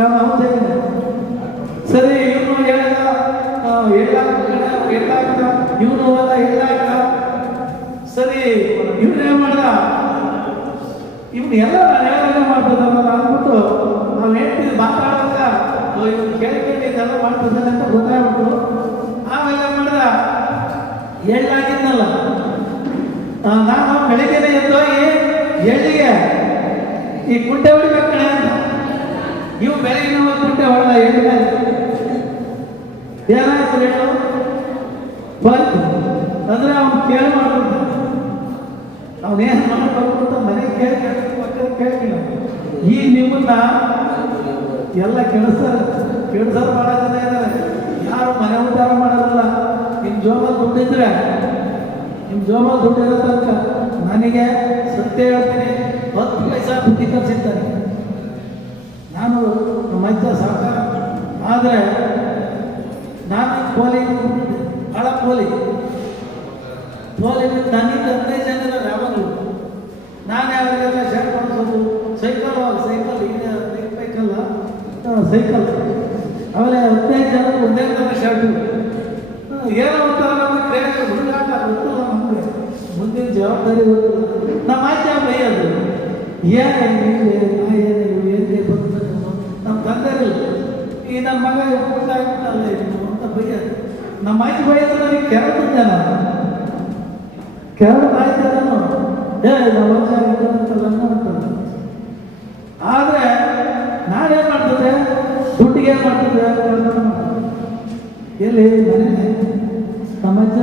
ಯಾವ ಹೌದೇ. ಸರಿ, ಇವನು ಹೇಳಿದ ಇವನು ಹೋದ ಹೇಳಾಕ. ಸರಿ, ಇವನು ಏನ್ ಮಾಡ್ದ, ಇವನು ಎಲ್ಲ ನಾನು ಹೇಳಿದಾಗ ಮಾಡ್ತದಲ್ಲ ಅಂದ್ಬಿಟ್ಟು ನಾವು ಹೇಳ್ತೀವಿ ಮಾತಾಡುವಾಗ ಇವ್ನು ಕೇಳ್ಕೊಂಡು ಇದೆಲ್ಲ ಮಾಡ್ತಿದ್ದಾನೆ ಅಂತ ಗೊತ್ತಾಗ್ಬಿಟ್ಟು ಆಮೇಲೆ ಏನ್ ಮಾಡ್ದ ಎಳ್ಳಾಗಿದ್ನಲ್ಲ ನಾನು ಬೆಳಿಗ್ಗೆನೆ ಎದ್ದೋಗಿ ಎಳ್ಳಿಗೆ ಈ ಕುಂಟೆ ಹೊಡಿಬೇಕು ಕಣೆ ಅಂತ ಇವು ಬೆಳಗಿನ ಕುಂಟೆ ಹೊಡೆದ ಎಳ್ಳಿಗೆ ಏನಾಯ್ತು ಹೇಳು ಬಂತು ಅಂದ್ರೆ ಅವ್ನು ಕೇಳಿ ಮಾಡ್ಬಿಟ್ಟ ಅವನೇನು ಮಾಡ್ಬೇಕು ಮನೆಗೆ ಕೇಳ್ತೀನಿ ಈಗ ನಿಮ್ಮನ್ನ ಎಲ್ಲ ಕೆಡ್ಸೋರು ಭಾಳ ಜನ ಇದ್ದಾರೆ. ಯಾರು ಮನೆ ಉದ್ಧಾರ ಮಾಡೋದಲ್ಲ. ನಿಮ್ಮ ಜೋಬಲ್ಲಿ ದುಡ್ಡಿದ್ರೆ ದುಡ್ಡಿರೋ ತನಕ ನನಗೆ ಸತ್ಯ ಹೇಳ್ತೀನಿ 10 ಪೈಸಾ ಬುದ್ಧಿ ಕಲಿಸಿದ್ದಾನೆ. ನಾನು ನಮ್ಮ ಅಜ್ಜ ಸಾಕಾರ ಆದರೆ ನಾನು ಪೋಲಿ ಭಾಳ ಪೋಲಿ ಬಿಟ್ಟು ನನಗೆ 15 ಜನ ಇದ್ದಾರೆ ಯಾವಾಗಲೂ. ನಾನು ಯಾವಾಗೆಲ್ಲ ಶರ್ಟ್ ಮಾಡಿಸೋದು ಸೈಕಲ್ ಈಗ ಸೈಕಲ್ ಆಮೇಲೆ 15 ಜನ ಒಂದೇ ಥರ ಶರ್ಟು ಏನೋ ಒಂಥರ ನಮಗೆ ಕ್ರೇಜ್ ಹುಡುಗಾಟ ಗೊತ್ತಿಲ್ಲ ನಮಗೆ ಮುಂದಿನ ಜವಾಬ್ದಾರಿ ಗೊತ್ತಿಲ್ಲ. ನಮ್ಮ ಆಚೆ ಬೈಯೋದು ಏನು ಬಂದು ನಮ್ಮ ತಂದೆರಿಲ್ಲ ಈ ನನ್ನ ಮಗ ಆಗಿಬಿಟ್ಟಲ್ಲ ಅಂತ ಬೈಯೋದು. ನಮ್ಮ ಆಚೆ ಬೈಯೋದು ನನಗೆ ಕೆರಡು ಜನ ಆಯ್ತು ನಾನು ನಮ್ಮ ಅಂತಲ್ಲ. ಆದರೆ ನಾನೇನು ಮಾಡ್ತಿದ್ದೆ ದುಡ್ಡಿಗೆ ಏನು ಮಾಡ್ತಿದ್ದೆ ಎಲ್ಲಿ ಮನೆ ನಮ್ಮ ಅಜ್ಜ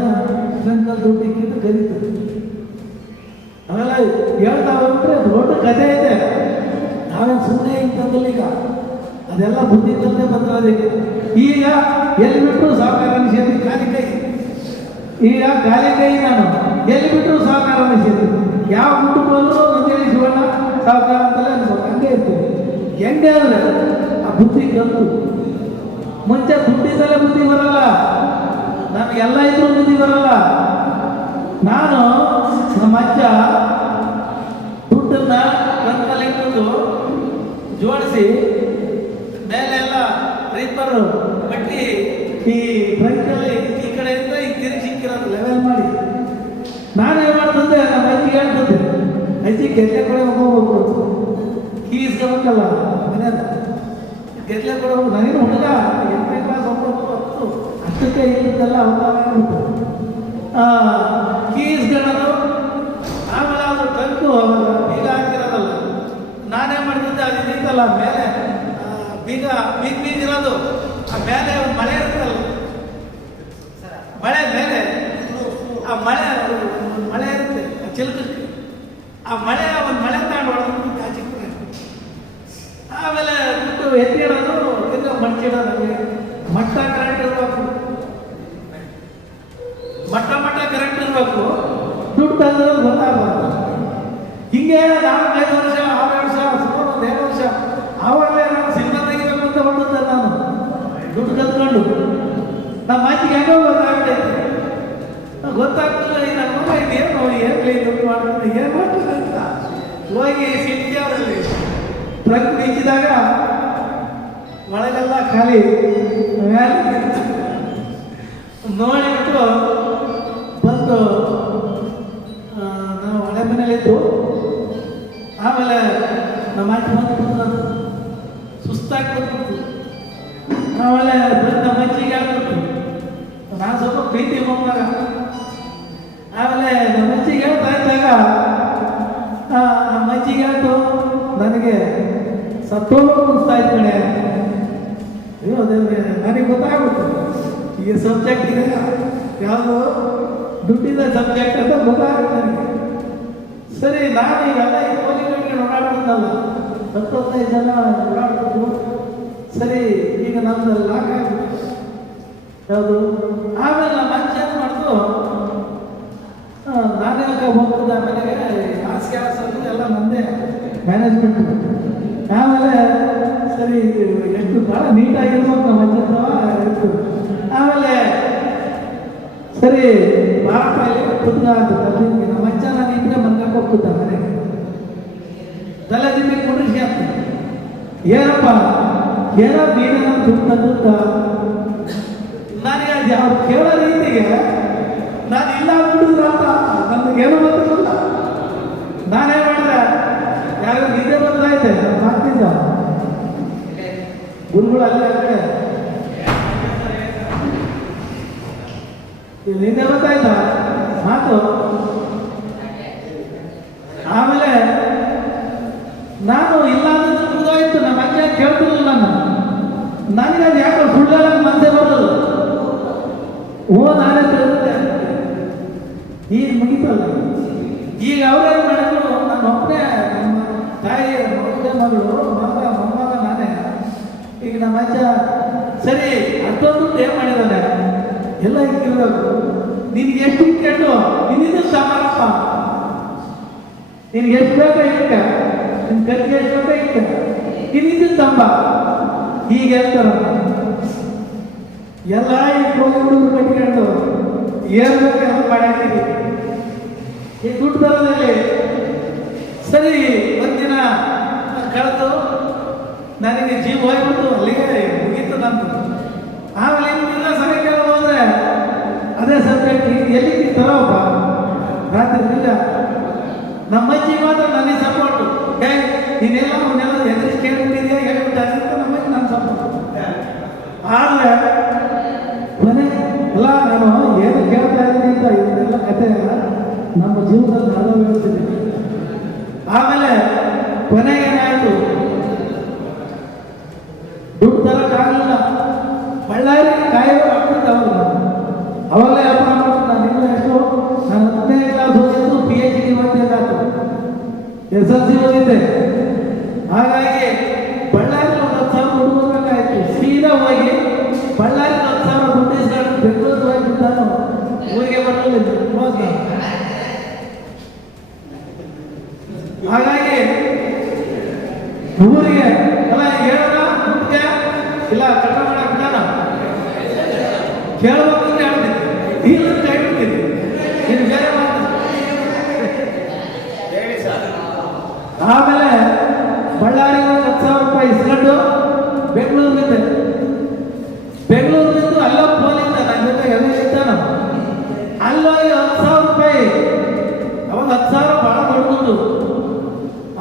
ಫ್ರೆಂಕಲ್ ದುಡ್ಡು ಇಕ್ಕಿದ್ದು ಕರೀತದೆ. ಅವೆಲ್ಲ ಹೇಳ್ತಾ ಹೋಗ್ಬಿಟ್ರೆ ದೊಡ್ಡ ಕಥೆ ಇದೆ. ನಾವೇನು ಸುಮ್ಮನೆ ಹಿಂಗೆ ತಂದಿಲ್ಲ. ಈಗ ಅದೆಲ್ಲ ಬುದ್ಧಿ ತಂದೆ ಬಂದಿರೋದಕ್ಕೆ ಈಗ ಎಲ್ಲಿ ಬಿಟ್ಟರು ಸಹಕಾರ ನಿಷೇಧ ಖಾಲಿ ಕೈ. ಈಗ ಖಾಲಿ ಕೈ ನಾನು ಎಲ್ಲಿ ಬಿಟ್ಟರು ಸಹಕಾರ ನಿಷೇಧ. ಯಾವ ಊಟಕ್ಕೆ ಹೋದ್ರು ನಂದೇಳಿ ಶಿವಣ್ಣ ಸಹಕಾರ ಅಂತಲೇ ಅನ್ಬೋದು. ಹಂಗೆ ಇರ್ತೀವಿ. ಹೆಂಗೆ ಅಂದರೆ ಆ ಬುದ್ಧಿ ಕಲ್ತು ಮುಂಚೆ ದುಡ್ಡಿದ್ದಲ್ಲೇ ಬುದ್ಧಿ ಬರಲ್ಲ. ನನಗೆಲ್ಲ ಇದ್ರೂ ಬುದ್ಧಿ ಬರಲ್ಲ. ನಾನು ನಮ್ಮ ಅಜ್ಜ ದುಡ್ಡನ್ನ ಕಲ್ಕಲ್ಲಿಟ್ಟು ಜೋಡಿಸಿ ಮೇಲೆಲ್ಲ ರೀಪರು ಕಟ್ಟಿ ಈ ಟ್ರಂಕಲ್ಲಿ ಈ ಕಡೆಯಿಂದ ಈ ತಿರುಗಿ ಸಿಕ್ಕಿರೋದು ಲೆವೆಲ್ ಮಾಡಿ ನಾನೇನು ಮಾಡ್ತಿದ್ದೆ. ನಮ್ಮ ಅಜ್ಜಿ ಹೇಳ್ತಿದ್ದೆ ಅಜ್ಜಿ ಗೆದ್ಲೆ ಕಡೆ ಹೋಗ್ಬೇಕು ಕೀಸ್ಕೋಬೇಕಲ್ಲ ಮನೆಯಲ್ಲ ಗೆದ್ಲೆ ಕಡೆ ಹೋಗಿ ನನಗೆ ಹುಡುಗ 8ನೇ ಕ್ಲಾಸ್ 9 10 ಅಷ್ಟಕ್ಕೆ ಇಲ್ಲಿದ್ದೆಲ್ಲ ಅವತಾರಬಿಟ್ಟು ಕೀಸ್ಗಳದು. ಆಮೇಲೆ ಅದು ಟ್ರಂಕು ಬೀಗ ಹಾಕಿರೋದಲ್ಲ ನಾನೇ ಮಾಡ್ತಿದ್ದೆ. ಅದು ಇದ್ದಿತ್ತಲ್ಲ ಮೇಲೆ ಬೀಗ ಇರೋದು ಆ ಮೇಲೆ ಒಂದು ಮಳೆ ಇರುತ್ತಲ್ಲ ಮಳೆ ಮೇಲೆ ಆ ಮಳೆ ಇರುತ್ತೆ ಚಿಲ್ಕಕ್ಕೆ ಆ ಮಳೆ ಒಂದು ಮಳೆ ತಗೊಂಡು ಹೊಡೆದು ಕಾಚಿ ಆಮೇಲೆ ದುಡ್ಡು ಎತ್ತಿಡೋದು ತಿರ್ಗ ಮಡ್ಚಿಡೋದು. ಮಟ್ಟ ಕರೆಂಟ್ ಇರಬೇಕು. ಮಟ್ಟ ಕರೆಂಟ್ ಇರಬೇಕು. ದುಡ್ಡು ತಂದಿರೋದು ಗೊತ್ತಾಗಬಾರ್ದು. ಹಿಂಗೆ 4-5 ವರ್ಷ 6 ವರ್ಷ ಸುಮಾರು 1 2 ವರ್ಷ ಆವಾಗಲೇ ನಾನು ಸಿನಿಮಾ ತೆಗಿಬೇಕು ಅಂತ ಹೊರಟಿದ್ದೆ. ನಾನು ದುಡ್ಡು ಕಲ್ತ್ಕೊಂಡು ನಮ್ಮ ಮಾತಿಗೆ ಹೆಂಗೋ ಗೊತ್ತಾಗ್ತದೆ. ಈ ನನ್ನ ಮಗ ಇದೇನು ದುಡ್ಡು ಮಾಡ್ತಾರೆ ಏನು ಮಾಡ್ತಾರೆ ಅಂತ ಹೋಗಿ ಸಿಟಿಯಲ್ಲಿ ಟ್ರಕ್ ಬೀಚಿದಾಗ ಒಳಗೆಲ್ಲ ಖಾಲಿ ನೋಡಿಬಿಟ್ಟು ಬಂದು ನಾವು ಹಳೆ ಮನೇಲಿದ್ದು ಆಮೇಲೆ ನಮ್ಮ ಅಜ್ಜಿ ಬಂದು ಸುಸ್ತಾಗಿ ಬಂದ್ಬಿಡ್ತು. ಆಮೇಲೆ ನಮ್ಮ ಅಜ್ಜಿಗೆ ಆಗ್ಬಿಟ್ಟು ನಾನು ಸ್ವಲ್ಪ ಪ್ರೀತಿ ಹೋಗುವಾಗ ಆಮೇಲೆ ನಮ್ಮ ಅಜ್ಜಿಗೆ ಹೇಳ್ತಾ ಇದ್ದಾಗ ನಮ್ಮ ಅಜ್ಜಿಗೆ ಹೇಳ್ತು ನನಗೆ ಸತ್ತೋಗ ಕುಣಿಸ್ತಾ ಇದ್ದ ಕಡೆ ಅಯ್ಯೋ ದೇವ್ರೆ ನನಗೆ ಗೊತ್ತಾಗ್ಬಿಟ್ಟು ಈಗ ಸಬ್ಜೆಕ್ಟ್ ಇದೆ ಯಾವುದು ದುಡ್ಡಿನ ಸಬ್ಜೆಕ್ಟ್ ಅಂತ ಗೊತ್ತಾಗುತ್ತೆ ನನಗೆ. ಸರಿ ನಾನು ಈಗೆಲ್ಲ ಈ ಕೋಲಿಗಳಿಗೆ ಓಡಾಡ್ತಿದ್ದಲ್ಲ 10-15 ಜನ ಓಡಾಡ್ತಿದ್ದು. ಸರಿ ಈಗ ನಮ್ದು ಲಾಕ್ ಆಗ್ಬಿಟ್ಟು ಯಾವುದು ಆಮೇಲೆ ನಮ್ಮ ಅಜ್ಜಿ ಏನು ಮಾಡ್ತು ನಾನೇ ಹೋಗ್ತಿದ್ದ ಮನೆಗೆ ಹಾಸಿಗೆ ಹಾಸೋದು ಎಲ್ಲ ನಂದೇ ಮ್ಯಾನೇಜ್ಮೆಂಟ್. ಆಮೇಲೆ ಸರಿ ಎಷ್ಟು ಭಾಳ ನೀಟಾಗಿರ್ಬೇಕು ನಮ್ಮ ಅಜ್ಜ ಇತ್ತು. ಆಮೇಲೆ ಸರಿ ಬಾರಪ್ಪಾಯಿ ಕುದ್ದ ಅಂತ ನಮ್ಮ ಅಜ್ಜ ನಾನು ಇದ್ರೆ ಮನ್ಗಕ್ಕೆ ಹೋಗ್ತಿದ್ದ ಮನೆಗೆ ತಲೆ ಜಿಮ್ಮಿ ಕುಂಡ್ರಿಸಿ ಅಂತ ಏನಪ್ಪ ಏನೋ ನೀನು ದುಡ್ಡು ತಂದುತ್ತ ನನಗೆ ಅದು ಅವ್ರು ಕೇಳೋ ರೀತಿಗೆ ನಾನು ಇಲ್ಲ ಬಿಡುದ್ರ ಅಂತ ನನಗೇನು ಗೊತ್ತಿಲ್ಲ. ನಾನೇನು ಮಾಡಿದೆ ಯಾರು ನಿದ್ದೆ ಬದಲಾಯ್ತೆ ಗೊತ್ತಾಯ್ತಾ ಮಾತು? ಆಮೇಲೆ ನಾನು ಇಲ್ಲ ಅಂದ್ರೆ ಮುಗಿದೋಯ್ತು. ನಮ್ಮ ಅಜ್ಜ ಕೇಳ್ತಿರ್ಲಿಲ್ಲ ನನಗೆ ಅದು ಯಾಕೆ ಸುಳ್ಳೆಲ್ಲ ಮನಸ್ಸೇ ಬರೋದು. ಓ ನಾನೇ ತಿಳಿದೆ ಈಗ ಮುಗಿತಲ್ಲ. ಈಗ ಅವ್ರೇನು ಮಾಡಿದ್ರು, ನನ್ನ ಒಬ್ಬನೇ ನಮ್ಮ ತಾಯಿ ಒಬ್ಬನೇ ಮಗಳು ಮೊಮ್ಮಗ ನಾನೇ. ಈಗ ನಮ್ಮ ಅಜ್ಜ ಸರಿ ಅಷ್ಟೊಂದು ಏನ್ ಮಾಡಿದಾನೆ ಎಲ್ಲ ಇಕ್ಕಿರ್ಬೇಕು, ನಿನ್ಗೆ ಎಷ್ಟು ಇಟ್ಕೊಂಡು ನಿನ್ನಿಂದ ಸಾಮಾರಪ್ಪ, ನಿನ್ಗೆ ಎಷ್ಟು ಬೇಕ ಇಟ್ಕ, ನಿನ್ ಕೈಗೆ ಎಷ್ಟು ಬೇಕ ಇಟ್ಕ, ನಿನ್ನಿಂದ ತಂಬ ಹೀಗೆ ಹೇಳ್ತಾರ. ಎಲ್ಲ ಈ ಹುಡುಗರು ಕಟ್ಕೊಂಡು ಏನ್ ಬೇಕೆಲ್ಲ ಮಾಡಾಕಿದ್ವಿ. ಈ ದುಡ್ಡು ಬರೋದಲ್ಲಿ ಸರಿ ಒಂದಿನ ಕಳೆದು ನನಗೆ ಜೀವ ಹೋಗ್ಬಿಟ್ಟು ಅಲ್ಲಿಗೆ ಮುಗೀತು ನಂದು. ಆಮೇಲೆ ಇನ್ನಿಲ್ಲ ಸಾಯಂಕಾಲ ಹೋದ್ರೆ ಅದೇ ಸಬ್ಜೆಕ್ಟ್ ಎಲ್ಲಿ ತರೋಪ್ಪ ರಾತ್ರಿ ಇಲ್ಲ. ನಮ್ಮ ಅಜ್ಜಿ ಮಾತ್ರ ನನಗೆ ಸಪೋರ್ಟು. ನೀನೆಲ್ಲ ಅವನ್ನೆಲ್ಲ ಎದುರಿಸಿ ಕೇಳ್ಬಿಟ್ಟಿದ್ಯಾ ಹೇಳ್ಬಿಟ್ಟ ನಮ್ಮ ಅಜ್ಜಿ ನನ್ನ ಸಪೋರ್ಟ್. ಆದರೆ ಮನೆ ಅಲ್ಲ ನಾನು ಏನು ಕೇಳ್ತಾ ಇದ್ದೀನಿ ಅಂತ ಇದನ್ನೆಲ್ಲ ಕಥೆ ನಮ್ಮ ಜೀವನದಲ್ಲಿ ನಾನು ಹೇಳ್ತಿದ್ದೀನಿ. ಆಮೇಲೆ ಕೊನೆಗೇನಾಯಿತು, ದುಡ್ಡು ತರಕ್ಕಾಗಲಿಲ್ಲ. ಬಳ್ಳಾರಿ ಕಾಯಿಲೆ ಆಗ್ತಿದ್ದವಲ್ಲ ಅವಾಗಲೇ ವ್ಯಾಪಾರ ಮಾಡ್ತೀನಿ. ನಾನು ಇನ್ನೂ ಎಷ್ಟು ನಾನು 10ನೇ ಕ್ಲಾಸ್ ಓದಿದ್ದು PhD ಓದಿದ್ದಾತು, SSLC ಓದಿದ್ದೆ. ಹಾಗಾಗಿ ಬಳ್ಳಾರಿ 10,000 ದುಡ್ಡು ಕೊಡಬೇಕಾಯ್ತು. ಸೀದಾ ಹೋಗಿ ಬಳ್ಳಾರಿ 10,000 ದುಡ್ಡು ಇಸ್ಕೊಂಡು ಬೆಂಗಳೂರು ಹೋಗಿದ್ದಾನು. ಊರಿಗೆ ಬರಲಿಲ್ಲ. ಹಾಗಾಗಿ ಊರಿಗೆ ಅಲ್ಲ ಹೇಳೋಣ ದುಡ್ಡಿಗೆ ಇಲ್ಲ ಕಟ್ಟ ಮಾಡಕ್ ಬಿಡೋಣ ಕೇಳಬೇಕಂದ್ರೆ ಹೇಳ್ತೀನಿ, ಇಲ್ಲ ಕೈ ಬಿಡ್ತೀನಿ. ನೀನು ಬೇರೆ ಆಮೇಲೆ ಬಳ್ಳಾರಿಗೆ 10,000 ರೂಪಾಯಿ ಇಸ್ಕೊಂಡು ಬೆಂಗಳೂರಿನಿಂದ ಅಲ್ಲ ಪೋಲಿಂದ ನನ್ನ ಜೊತೆ ಎಲ್ಲಿ ಇರ್ತಾನ ಅಲ್ಲೋಗಿ 10,000 ರೂಪಾಯಿ. ಅವಾಗ 10,000 ಭಾಳ ದೊಡ್ಡದು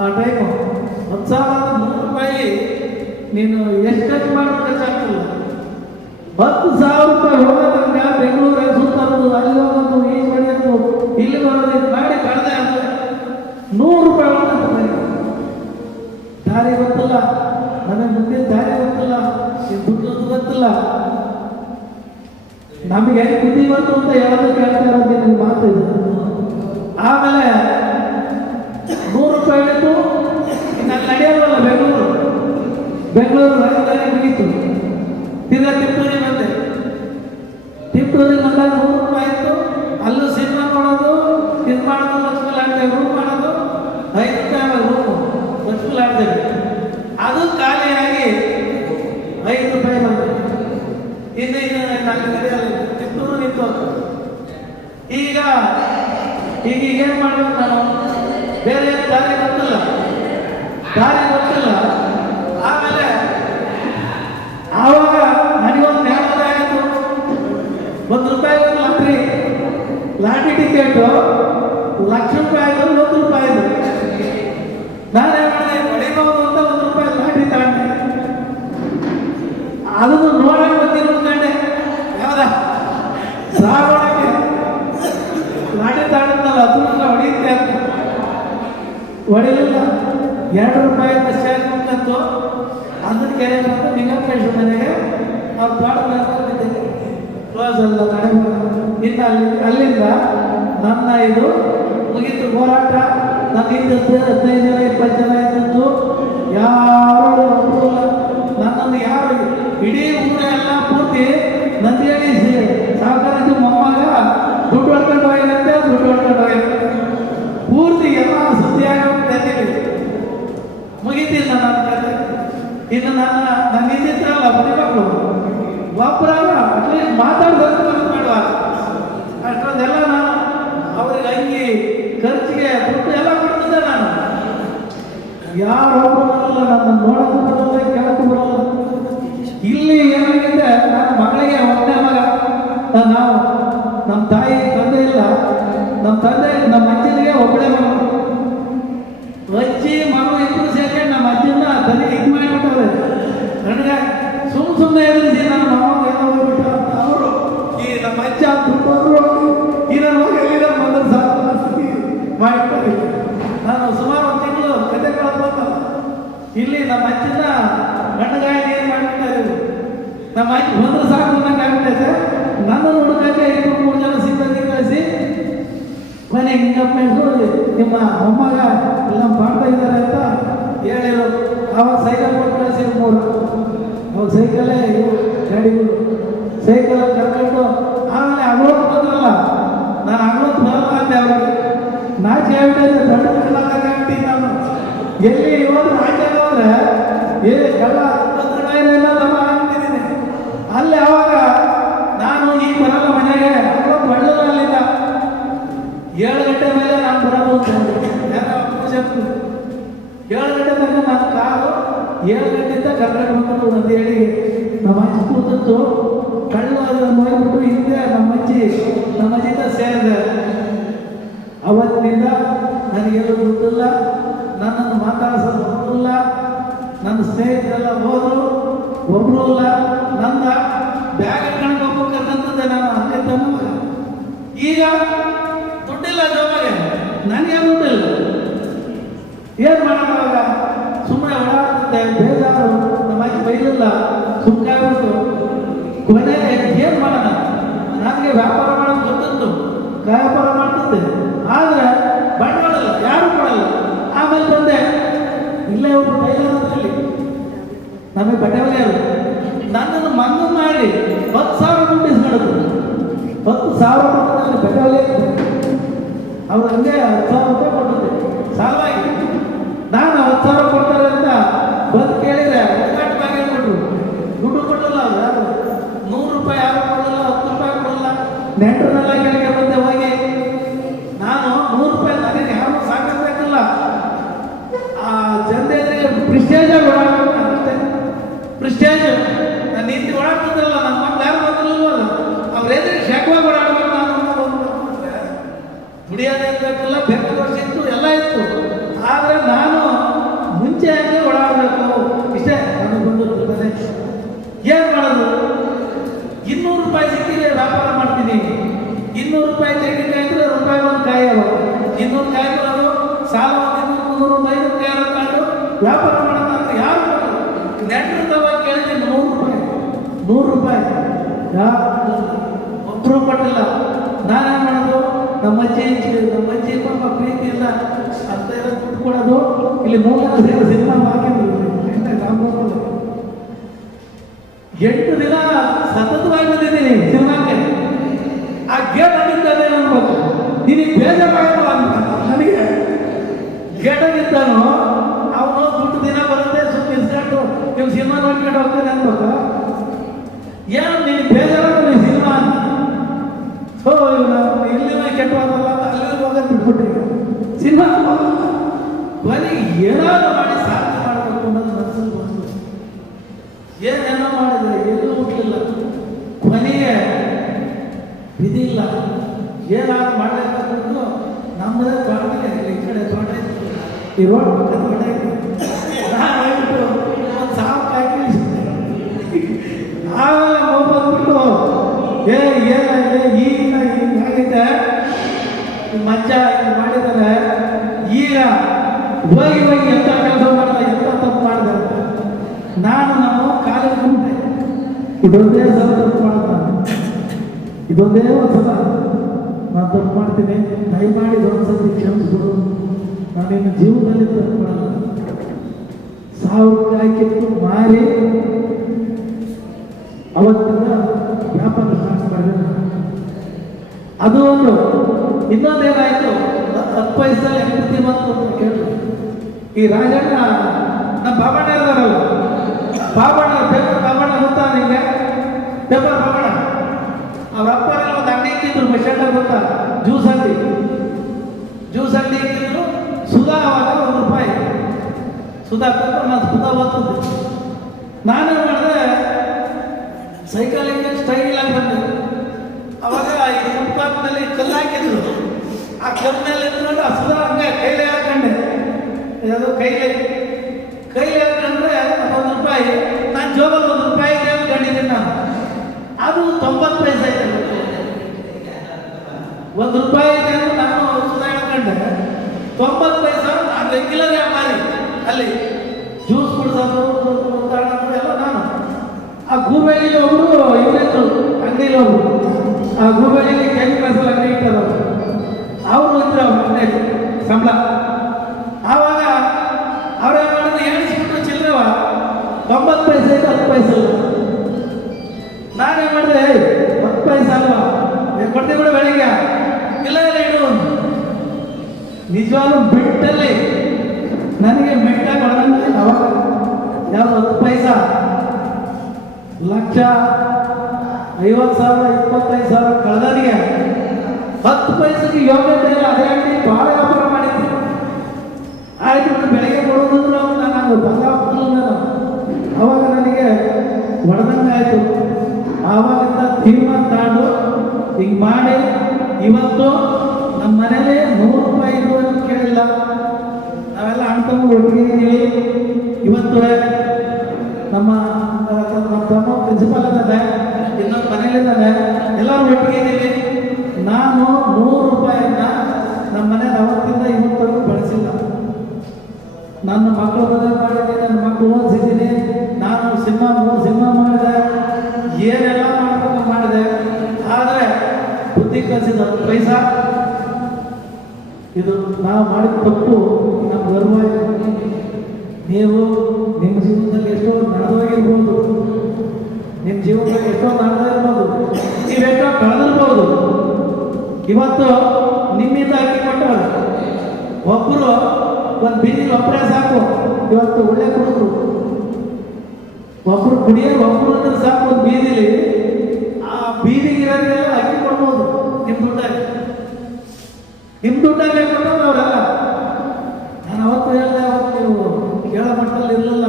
ಆ ಟೈಮು. 10,000 ರೂಪಾಯಿ ನೀನು ಎಷ್ಟು ಖರ್ಚು ಮಾಡೋದು ಖರ್ಚಾಗ್ತಿಲ್ಲ. 10,000 ರೂಪಾಯಿ ಹೋಗೋದಂಗ ಬೆಂಗಳೂರಿಗೆ ಸುತ್ತೋದು, ಅಲ್ಲಿ ಹೋಗೋದು, ಈ ಹೊಡೆಯೋದು, ಇಲ್ಲಿ ಬರೋದು, ಇದು ಮಾಡಿ ಕಳೆದೆ. ಅಂದರೆ 100 ರೂಪಾಯಿ ಹೋಗೋದು. ದಾರಿ ಗೊತ್ತಿಲ್ಲ ನನಗೆ, ಮುಂದಿನ ದಾರಿ ಗೊತ್ತಿಲ್ಲ, ಈ ದುಡ್ಡು ಗೊತ್ತಿಲ್ಲ. ನಮಗೆ ಬುದ್ಧಿ ಬಂತು ಅಂತ ಹೇಳೋದು ಕೇಳ್ತಾ ಇರೋದು ನಿನಗೆ ಮಾತು ಇದು. ಆಮೇಲೆ 100 ರೂಪಾಯಿ ಇಟ್ಟು ನಾನು ನಡೆಯೋಲ್ಲ ಬೆಂಗಳೂರು ರಾಜಧಾನಿ ಮುಗೀತು. ತಿರ್ಗಾ ತಿಪ್ಪೂರಿಗೆ ಬಂದೆ. ತಿಪ್ಪೂರಿಗೆ ಬಂದಾಗ 100 ರೂಪಾಯಿ ಇತ್ತು. ಅಲ್ಲೂ ಸಿನಿಮಾ ಮಾಡೋದು, ಇದು ಮಾಡೋದು, ಲಕ್ಷ್ಮಿ ಲಾಡ್ದೇವಿ ರೂಮ್ ಮಾಡೋದು, 5 ರೂಪಾಯಿ ರೂಮು ಲಕ್ಷ್ಮಿ ಲಾಡ್ದೇವಿ. ಅದು ಖಾಲಿಯಾಗಿ 5 ರೂಪಾಯಿ ಬಂತು. ಇನ್ನು ನಾನು ನಡೆಯಲ್ಲ, ತಿಪ್ಪೂರು ನಿಂತು. ಈಗ ಏನು ಮಾಡ್ಬೇಕು ನಾನು? ಬೇರೆ ದಾರಿ ಗೊತ್ತಿಲ್ಲ. ಆಮೇಲೆ ಆವಾಗ ನನಗೊಂದು ಜ್ಞಾನೋದಯ ಆಯಿತು. ₹1 ಲಾಟ್ರಿ ಟಿಕೆಟು ₹1,00,000 ₹1. ನಾನೇನು ಮಾಡಿದೆ, ಹೊಡಿಬಹುದು ಅಂತ ₹1 ಲಾಟ್ರಿ ತಗೊಂಡೆ. ಅದನ್ನು ನೋಡಕ್ಕೆ ಬಂದಿರೋದ್ಕೊಂಡೆ ಯಾವ್ದ ಸಾಗೋಣಕ್ಕೆ ಲಾಟ್ರಿ ತಗೊಂಡಲ್ಲ, ಅದನ್ನ ಹೊಡೆಯುತ್ತೆ ಅಂತ ಹೊಡಿಲಿಲ್ಲ. ₹2 ಬಸ್ ಚಾರ್ಜ್ ಬಂತು. ಅದನ್ನ ಕೆರೆ ಬಂದು ನಿಂಗಪ್ಪೇಶ್ವರ ಮನೆಗೆ ಅವ್ರು ತೋಟದಲ್ಲಿ ಕ್ಲೋಸ್ ಅಲ್ಲ ಕಡೆ. ಇನ್ನು ಅಲ್ಲಿಂದ ನನ್ನ ಇದು ಮುಗೀತು ಹೋರಾಟ. ನನ್ನ 15 ಜನ 20 ಜನ ಇದ್ದದ್ದು ಯಾರು ನನ್ನನ್ನು ಯಾರು ಇಡೀ ಊರೆಲ್ಲ ಪೂರ್ತಿ ನಂದಿಯಲ್ಲಿ ಸಹಕಾರಿದ್ದು ಮೊಮ್ಮಗ ದುಡ್ಡು ಹೊಡ್ಕೊಂಡು ಹೋಗಿದಂತೆ ಪೂರ್ತಿ ಎಲ್ಲ ಸುದ್ದಿಯಾಗಿ ಮುಗಿತಿಲ್ಲ ನನ್ನ ಕತೆ. ಇನ್ನು ನನ್ನ ಹಿಂದಿದ್ರಲ್ಲ ಮಕ್ಕಳು ಒಬ್ಬರಾಗ ಅಟ್ಲೀಸ್ಟ್ ಮಾತಾಡೋದು ಮಾಡುವ ಅಷ್ಟೊಂದೆಲ್ಲ ನಾನು ಅವ್ರಿಗೆ ಅಂಗಿ ಖರ್ಚಿಗೆ ದುಡ್ಡು ಎಲ್ಲ ಕೊಡ್ತಿದ್ದೆ. ನಾನು ಯಾರೊಬ್ಬರು ಬರಲ್ಲ, ನನ್ನ ನೋಡೋದು ಬರಲ್ಲ, ಕೇಳಕ್ಕೂ ಬರಲ್ಲ. ಇಲ್ಲಿ ಏನಾಗಿದೆ, ನನ್ನ ಮಗಳಿಗೆ ಒಬ್ಬನೇ ಮಗ. ನಾವು ನಮ್ಮ ತಾಯಿ ತಂದೆ ಇಲ್ಲ, ನಮ್ಮ ಅಜ್ಜಿನಿಗೆ ಒಬ್ಬಳೇ ಮಗಳು. ಅಜ್ಜಿ ಮಗಳು ಇಬ್ಬರು ಸೇರ್ಕೊಂಡು ನಮ್ಮ ಅಜ್ಜಿನ ತನಗೆ ಇದು ಮಾಡಿಬಿಟ್ಟವ್ರೆ. ನನಗೆ ಸುಮ್ಮನೆ ಎದುರಿಸಿ ನನ್ನ ಮಗ ಏನೋ ಹೋಗ್ಬಿಟ್ಟ ಅವರು. ಈ ನಮ್ಮ ಅಜ್ಜ ದುಡ್ಡು ಸುಮಾರು ಒಂದು ತಿಂಗಳು ಕಥೆಗಳು ಬಂದಲ್ಲ. ಇಲ್ಲಿ ನಮ್ಮ ಅಜ್ಜಿನ ಗಂಡಗಾಯಿ ಏನು ಮಾಡ್ಬಿಡ್ತಾರೆ, ನಮ್ಮ ಅಜ್ಜಿ ಬಂದ್ರೆ ಸಾಕು ನಂಗೆ ಆಗ್ಬಿಟ್ಟೈತೆ. ನನ್ನನ್ನು ಹುಡುಗಕ್ಕೆ 2-3 ಜನ ಸಿಬ್ಬಂದಿ ಕಳಿಸಿ ಮನೆ ಹಿಂಗಪ್ಪ ನಿಮ್ಮ ಮೊಮ್ಮಗ ಎಲ್ಲ ಮಾಡ್ತಾ ಇದ್ದಾರೆ ಅಂತ ಹೇಳಿರು. ಅವಾಗ ಸೈಕಲ್ ಕೊಟ್ಟು ಕಳಿಸಿ 3. ಅವಾಗ ಸೈಕಲ್ಲೇ ಇವು ಗಾಡಿಗಳು ಸೈಕಲ್ ಕರ್ಕೊಂಡು ಆಮೇಲೆ ಅಗ್ಳೋದು ಬಂದ್ರಲ್ಲ, ನಾನು ಅಗ್ಳೋದು ಬರಲ್ಲ ಅಂದೆ. ಅವ್ರಿಗೆ ನಾಚಿ ಆಗ್ಬಿಟ್ಟೆ, ದೊಡ್ಡ ಕಳ್ಳಾಗ್ಬಿಟ್ಟು ನಾನು ಎಲ್ಲಿ ಹೋದ್ರೆ ಆಚೆ ಹೋದ್ರೆ ಕಳ್ಳ ಆಗ್ಬಿಟ್ಟಿದ್ದೀನಿ. ಅಲ್ಲಿ ಅವಾಗ ನಾನು ಈಗ ಬರಲ್ಲ ಮನೆಗೆ, ಅಗ್ಳೋದು ಬಳ್ಳಲ್ಲ. ಅಲ್ಲಿಂದ 7 ಗಂಟೆ ಮೇಲೆ ನಾನು ಬರೋದು ಅಂತ 7 ಗಂಟೆ ತನಕ ನನ್ನ ಕಾರು 7 ಗಂಟೆಯಿಂದ ಕರ್ಕೊಂಡು ಬಂದು ಅಂತ ಹೇಳಿ ನಮ್ಮ ಅಜ್ಜಿ ಕೂತದ್ದು ಕಳ್ಳು ಅದನ್ನು ನೋಡ್ಬಿಟ್ಟು ಹಿಂದೆ ನಮ್ಮ ಅಜ್ಜಿಯಿಂದ ಸೇರಿದೆ. ಅವತ್ತಿನಿಂದ ನನಗೆಲ್ಲೂ ಗೊತ್ತಿಲ್ಲ, ನನ್ನನ್ನು ಮಾತಾಡಿಸೋದು ಗೊತ್ತಿಲ್ಲ, ನನ್ನ ಸ್ನೇಹಿತರೆಲ್ಲ ಹೋದರು ಒಬ್ಬರು ಇಲ್ಲ. ನನ್ನ ಬ್ಯಾಗ್ ಇಟ್ಕೊಂಡು ಹೋಗ್ಬೇಕಂತಂದೆ ನಾನು ಅಂತಿದ್ದ. ಈಗ ದುಡ್ಡಿಲ್ಲ ಜೋಬಾಗೆ, ನನಗೆ ದುಡ್ಡಿಲ್ಲ, ಏನು ಮಾಡೋವಾಗ ಸುಮ್ಮನೆ ಓಡಾಡ್ತಿದ್ದೆ. ಬೇಜಾರು, ನಮ್ಮ ಅಜ್ಜಿ ಬೈಲಿಲ್ಲ, ಸುಮ್ಮನೆ ಆಗ್ಬಿಟ್ಟು ಕೊನೆಗೆ ಏನು ಮಾಡೋಣ. ನನಗೆ ವ್ಯಾಪಾರ ಮಾಡೋದು ಗೊತ್ತಿತ್ತು, ವ್ಯಾಪಾರ ಮಾಡ್ತಿದ್ದೆ, ಆದರೆ ಬಂಡವಾಳ ಯಾರು ಕೊಡಲ್ಲ. ಆಮೇಲೆ ಬಂದೆ, ಇಲ್ಲೇ ಒಬ್ಬರು ಟೈಲರ್ ನಮಗೆ ಬಟ್ಟೆ ಹೊಲಿಯೋರು, ನನ್ನನ್ನು ಮಣ್ಣು ಮಾಡಿ 10,000 ದುಡ್ಡು ಇಸ್ಕೊಳ್ಳೋದು. 10,000 ದುಡ್ಡು ಬಟ್ಟೆ ಹೊಲಿಯೋದು. ಅವ್ರು ಹಂಗೆ 10,000 ರೂಪಾಯಿ ಕೊಟ್ಟಿದ್ದೆ ಸಾಲವಾಗಿ. ನಾನು 10,000 ಕೊಡ್ತಾರೆ ಅಂತ ಬಂದು ಕೇಳಿದ್ರೆ ಉದ್ಘಾಟವಾಗಿ ಹೇಳ್ಬಿಟ್ರು. ದುಡ್ಡು ಕೊಡಲ್ಲ ಅವ್ರು, ಯಾರು 100 ರೂಪಾಯಿ ಯಾರು ಕೊಡಲ್ಲ, 10 ರೂಪಾಯಿ ಕೊಡಲ್ಲ. ನೆಂಟರನ್ನೆಲ್ಲ ಕೆಳಗೆ ಬಂದೆ ಹೋಗಿ. ನಾನು 100 ರೂಪಾಯಿ ನನಗೆ ಯಾರು ಸಾಕಾಗಬೇಕಲ್ಲ, ಆ ಜನರಿಗೆ ಪ್ರಿಸ್ಟೇಜಾಗಿ ಓಡಾಡ್ಬೇಕಂತೆ. ಪ್ರಿಸ್ಟೇಜ್ ನಾನು ನಿಂತು ಓಡಾಡ್ತಿದ್ದಲ್ಲ, ನನ್ನ ಮಕ್ಕಳು ಯಾರು ಬಂದಿಲ್ಲವಲ್ಲ, ಅವ್ರ ಎದುರಿಗೆ ಶೇಕವಾಗಿ ಓಡಾಡ್ಬೇಕು. ನಾನು ದುಡಿಯೋದೇ ಇರಬೇಕಲ್ಲ, ಬೇಕಾದಷ್ಟು ಇತ್ತು, ಎಲ್ಲ ಇತ್ತು. ಆದರೆ ನಾನು ಮುಂಚೆ ಹಂಗೆ ಓಡಾಡಬೇಕು, ಇಷ್ಟೇ ನನಗೆ ಬಂದಿರ್ತದೆ. ಏನು ಮಾಡೋದು? 200 ರೂಪಾಯಿ ಸಿಕ್ಕಿದ್ರೆ ವ್ಯಾಪಾರ ಮಾಡ್ತೀನಿ. 200 ರೂಪಾಯಿ ತೆಂಗಿನಕಾಯಿ ಇದ್ರೆ ರೂಪಾಯಿ ಒಂದು ಕಾಯಿ ಅವಾಗ 200 ಕಾಯಿ ಬರೋದು, ಸಾಲ 200, 300, 500 ಕಾಯಿ ತಗೊಂಡು ವ್ಯಾಪಾರ ಮಾಡೋಣ ಅಂತ ಯಾರು ನೆಂಟರು ತವಾಗ ಕೇಳಿದ್ದೀನಿ. 100 ರೂಪಾಯಿ ಯಾರು ಒಬ್ಬರು ಕೊಟ್ಟಿಲ್ಲ. ನಾನೇನು ಮಾಡೋದು? ನಮ್ಮ ಅಜ್ಜಿ ಪಾಪ ಪ್ರೀತಿ ಇಲ್ಲ ಅಂತ ಎಲ್ಲ ದುಡ್ಡು ಕೊಡೋದು. ಇಲ್ಲಿ 3 ಸಿನಿಮಾ ಹಾಕಿದ್ರು ರಾಮಗೋಪಾಲ್. 8 ದಿನ ಸತತವಾಗಿ ಬಂದಿದ್ದೀನಿ ಸಿನಿಮಾಕ್ಕೆ. ಆ ಗೇಟ್ ಆಗಿದ್ದಾನೆ ಅನ್ಬೇಕು, ನಿನಗೆ ಬೇಜಾರಾಗಲ್ಲ ಅಂತ. ನನಗೆ ಗೇಟಾಗಿದ್ದಾನು ಅವನು ದುಡ್ಡು ದಿನ ಬರುತ್ತೆ, ಸುಮ್ಮನೆ ಇಸ್ಕೊಂಡು ನೀವು ಸಿನಿಮಾ ನೋಡ್ಕೊಂಡು ಹೋಗ್ತಾನೆ ಅನ್ಬೇಕು. ಏನು ನಿನಗೆ ಬೇಜಾರಾಗಲ್ಲ ಈ ಸಿನಿಮಾ ಅಂತ. ಸೊ ಇಲ್ಲಿ ಕೆಟ್ಟವಾಗಲ್ಲ, ಅಲ್ಲಿ ಹೋಗೋದು ಬಿಟ್ಬಿಟ್ಟಿಗೆ ಸಿನಿಮಾ ಕೊನೆಗೆ ಏನಾದ್ರು ಮಾಡಿ ಸಾಧನೆ ಮಾಡಬೇಕು ಅನ್ನೋದು ಮನಸ್ಸಲ್ಲಿ ಬಂದು ಏನೇನೋ ಮಾಡಿದ್ರೆ ಎಲ್ಲೂ ಹುಟ್ಟಲಿಲ್ಲ. ಕೊನೆಗೆ ವಿಧಿ ಇಲ್ಲ, ಏನಾದ್ರು ಮಾಡಲೇಬೇಕು. ನಮ್ಮದೇ ತೋಟಕ್ಕೆ ಈ ಕಡೆ ತೋಟ ಇತ್ತು, ಈ ರೋಡ್ ಪಕ್ಕ ತೋಟ ಇತ್ತು. ನಾನು ಹೇಳ್ಬಿಟ್ಟು 1,000 ಕಾಯಿ ಕಳಿಸಿದ್ದೆ. ಆಮೇಲೆ ಬಂದ್ಬಿಟ್ಟು ಏನಾಗಿದೆ ಈಗ ಹಿಂಗಾಗಿದೆ, ಮಂಚ ಮಾಡಿದ್ದಾರೆ. ಈಗ ಹೋಗಿ ಎಂಥ ಕೆಲಸ ಮಾಡಿದೆ, ಎಂಥ ತಪ್ಪು ಮಾಡಿದೆ. ನಾನು ನಮ್ಮ ಕಾಲೇಜ್ ಮುಂದೆ ಇದೊಂದೇ ಸಲ ತಪ್ಪು ಮಾಡ್ತಾನೆ, ಇದೊಂದೇ ಒಂದ್ಸಲ ನಾನು ತಪ್ಪು ಮಾಡ್ತೀನಿ, ದಯಮಾಡಿ ಇದೊಂದ್ಸತಿ ಕ್ಷಮಿಸ್ಬಿಡು. ನಾನಿನ್ನು ಜೀವನದಲ್ಲಿ ತಪ್ಪು ಮಾಡಲ್ಲ. 1,000 ರೂಪಾಯಿ ಕಿತ್ತು ಮಾರಿ ಅವತ್ತಿಂದ ವ್ಯಾಪಾರ ಸ್ಟಾರ್ಟ್ ಮಾಡಿದೆ. ಅದು ಒಂದು. ಇನ್ನೊಂದೇನಾಯ್ತು, 10 ವಯಸ್ಸಲ್ಲಿ ಹೆಂಡತಿ ಬಂತು ಅಂತ ಕೇಳಿದ್ರು. ಈ ರಾಜಣ್ಣ ನಮ್ಮ ಬಾಬಣ್ಣ ಇದ್ದಾರಲ್ಲ, ಬಾಬಣ್ಣ ಪೇಪರ್ ಬಾಬಣ್ಣ ಗೊತ್ತಾ ನಿಮಗೆ? ಪೇಪರ್ ಬಾಬಣ್ಣ ಅವ್ರ ಅಪ್ಪ ಒಂದು ಅಂಗಡಿ ಇಟ್ಟಿದ್ರು, ಬಸ್ಟ್ಯಾಂಡ್ ಗೊತ್ತಾ? ಜ್ಯೂಸ್ ಅಂಗಡಿ ಇಟ್ಟಿದ್ರು. ಸುಧಾ ಅವಾಗ 1 ರೂಪಾಯಿ ಸುಧಾ ಪೇಪರ್. ನಾನು ಸುಧಾ ಓದ್ತಿದ್ದೆ. ನಾನೇನು ಮಾಡಿದೆ, ಸೈಕಲಿಂಗ್ ಸ್ಟೈಲ್ ಆಗಿ ಬಂದೆ. ಅವಾಗ ಈ ಫುಟ್ಪಾತ್ನಲ್ಲಿ ಕಲ್ಲು ಹಾಕಿದ್ರು. ಆ ಕಲ್ಲು ಮೇಲೆ ಇದ್ಕೊಂಡು ಆ ಸುಧಾ ಹಂಗೆ ಕೈಲಿ ಹಾಕೊಂಡೆ. ಅದು ಕೈಲಿ ಹಾಕೊಂಡ್ರೆ 1 ರೂಪಾಯಿ. ನಾನು ಜೋಬಲ್ಲಿ 1 ರೂಪಾಯಿ ಕಂಡಿದ್ದೀನಿ ನಾನು. ಅದು 90 ಪೈಸೆ ಇದೆ. 1 ರೂಪಾಯಿಗೆ ನಾನು ಸುಧಾ ಹೇಳ್ಕೊಂಡೆ 90 ಪೈಸೆ. ಅಲ್ಲಿ ಜ್ಯೂಸ್ ಕುಡಿಸೋದು ಎಲ್ಲ ನಾನು. ಆ ಗೂಬೆಳಿಲಿ ಒಬ್ರು ಇವರಿದ್ರು ಅಂಗಡಿಲಿ ಒಬ್ರು, ಆ ಗೂಬೆಳಿಲಿ ಕೆಂಪು ಮಸಾಲ ಅಂಗಡಿ ಇಟ್ಟರು, ಅವರು ಇದ್ರು ಅವ್ರ ಸಂಬಳ. ಆವಾಗ ಅವ್ರೇನ್ ಮಾಡಿದ್ರು, ಎಣಿಸ್ಬಿಟ್ಟು ಚಿಲ್ಲರವ 90 ಪೈಸೆ 10 ಪೈಸೆ ಅಲ್ಲ. ನಾನೇನ್ ಮಾಡಿದೆ, 10 ಪೈಸೆ ಅಲ್ವಾ ಕೊಡ್ತೀವಿ ಬಿಡು ಬೆಳಿಗ್ಗೆ, ಇಲ್ಲ ಇಡು. ನಿಜವಾಗ್ಲೂ ಬಿಟ್ಟಲ್ಲಿ ನನಗೆ ಮೆಟ್ಟಾಗಿ ಹೊಡೆದಂಗೆ ಅವಾಗ ಯಾವ್ದು 10 ಪೈಸಾ, ಲಕ್ಷ 50,000 25,000 ಕಳೆದನಿಗೆ 10 ಪೈಸೆಗೆ ಯೋಗ್ಯತೆ ಇಲ್ಲ. ಅದೇ ಅಂಗಡಿ ಭಾಳ ವ್ಯಾಪಾರ ಮಾಡಿದ್ದೆ. ಆಯ್ತು ಬೆಳಗ್ಗೆ ಕೊಡೋದಂದ್ರೆ ನಾನು ಬಂದ ನಾನು ಅವಾಗ ನನಗೆ ಹೊಡೆದಂಗೆ ಆಯಿತು. ಆವಾಗಿಂದ ತೀರ್ಮಾನ ತಗೊಂಡು ಹಿಂಗೆ ಮಾಡಿ ಇವತ್ತು ನಮ್ಮ ಮನೇಲಿ 100 ರೂಪಾಯಿ ಇರುವುದು ಕೇಳಿಲ್ಲ. ನಾವೆಲ್ಲ ಅಣ್ತಮ್ಮ ಒಟ್ಟಿಗೆ ಇದ್ದೀವಿ. ಇವತ್ತು ನಮ್ಮ ತಮ್ಮ ಪ್ರಿನ್ಸಿಪಾಲ್ ಇದ್ದಾನೆ, ಇನ್ನೊಂದು ಮನೇಲಿದ್ದಾನೆ, ಎಲ್ಲರೂ ಒಟ್ಟಿಗೆ ಇದ್ದೀವಿ. ನಾನು 100 ರೂಪಾಯಿಯನ್ನ ನಮ್ಮ ಮನೇಲಿ ಅವತ್ತಿಂದ ಇವತ್ತವರೆಗೂ ಬಳಸಿಲ್ಲ. ನನ್ನ ಮಕ್ಕಳು ಮದುವೆ ಮಾಡಿದ್ದೀನಿ, ನನ್ನ ಮಕ್ಕಳು ಓದಿಸಿದ್ದೀನಿ, ನಾನು 3 ಸಿನಿಮಾ ಮಾಡಿದೆ, ಏನೆಲ್ಲ ಮಾಡಬೇಕು ಮಾಡಿದೆ. ಆದರೆ ಬುದ್ಧಿ ಕಲಿಸಿದ 10 ಪೈಸಾ ಇದು ನಾವು ಮಾಡಿದ ತಪ್ಪು ನಮ್ಮ ಗರ್ವ. ನೀವು ನಿಮ್ಮ ಜೀವನದಲ್ಲಿ ಎಷ್ಟೋ ನಡೆದೋಗಿರ್ಬೋದು, ನಿಮ್ಮ ಜೀವನದಲ್ಲಿ ಎಷ್ಟೋ ನಡೆದಿರ್ಬೋದು, ನೀವೆಷ್ಟೋ ಕಳೆದಿರ್ಬೋದು. ಇವತ್ತು ನಿಮ್ಮಿಂದ ಹಾಕಿ ಕೊಟ್ಟವರು ಒಬ್ಬರು ಒಂದು ಬೀದಿಗೆ ಒಬ್ಬರೇ ಸಾಕು. ಇವತ್ತು ಒಳ್ಳೆ ಕುಡಿದ್ರು ಒಬ್ಬರು ಕುಡಿಯೋರು ಒಬ್ಬರು ಅಂದ್ರೆ ಸಾಕು. ಒಂದು ಬೀದಿಲಿ ಆ ಬೀದಿಗಿರೋರಿಗೆಲ್ಲ ಅಕ್ಕಿ ಕೊಡ್ಬೋದು. ನಿಮ್ಮ ದುಡ್ಡಾಗೆ ಕೊಟ್ಟವ್ರು ಅವರೆಲ್ಲ. ನಾನು ಅವತ್ತು ಹೇಳಿದೆ, ಅವತ್ತು ನೀವು ಕೇಳೋ ಮಟ್ಟದಲ್ಲಿ ಇರಲಿಲ್ಲ,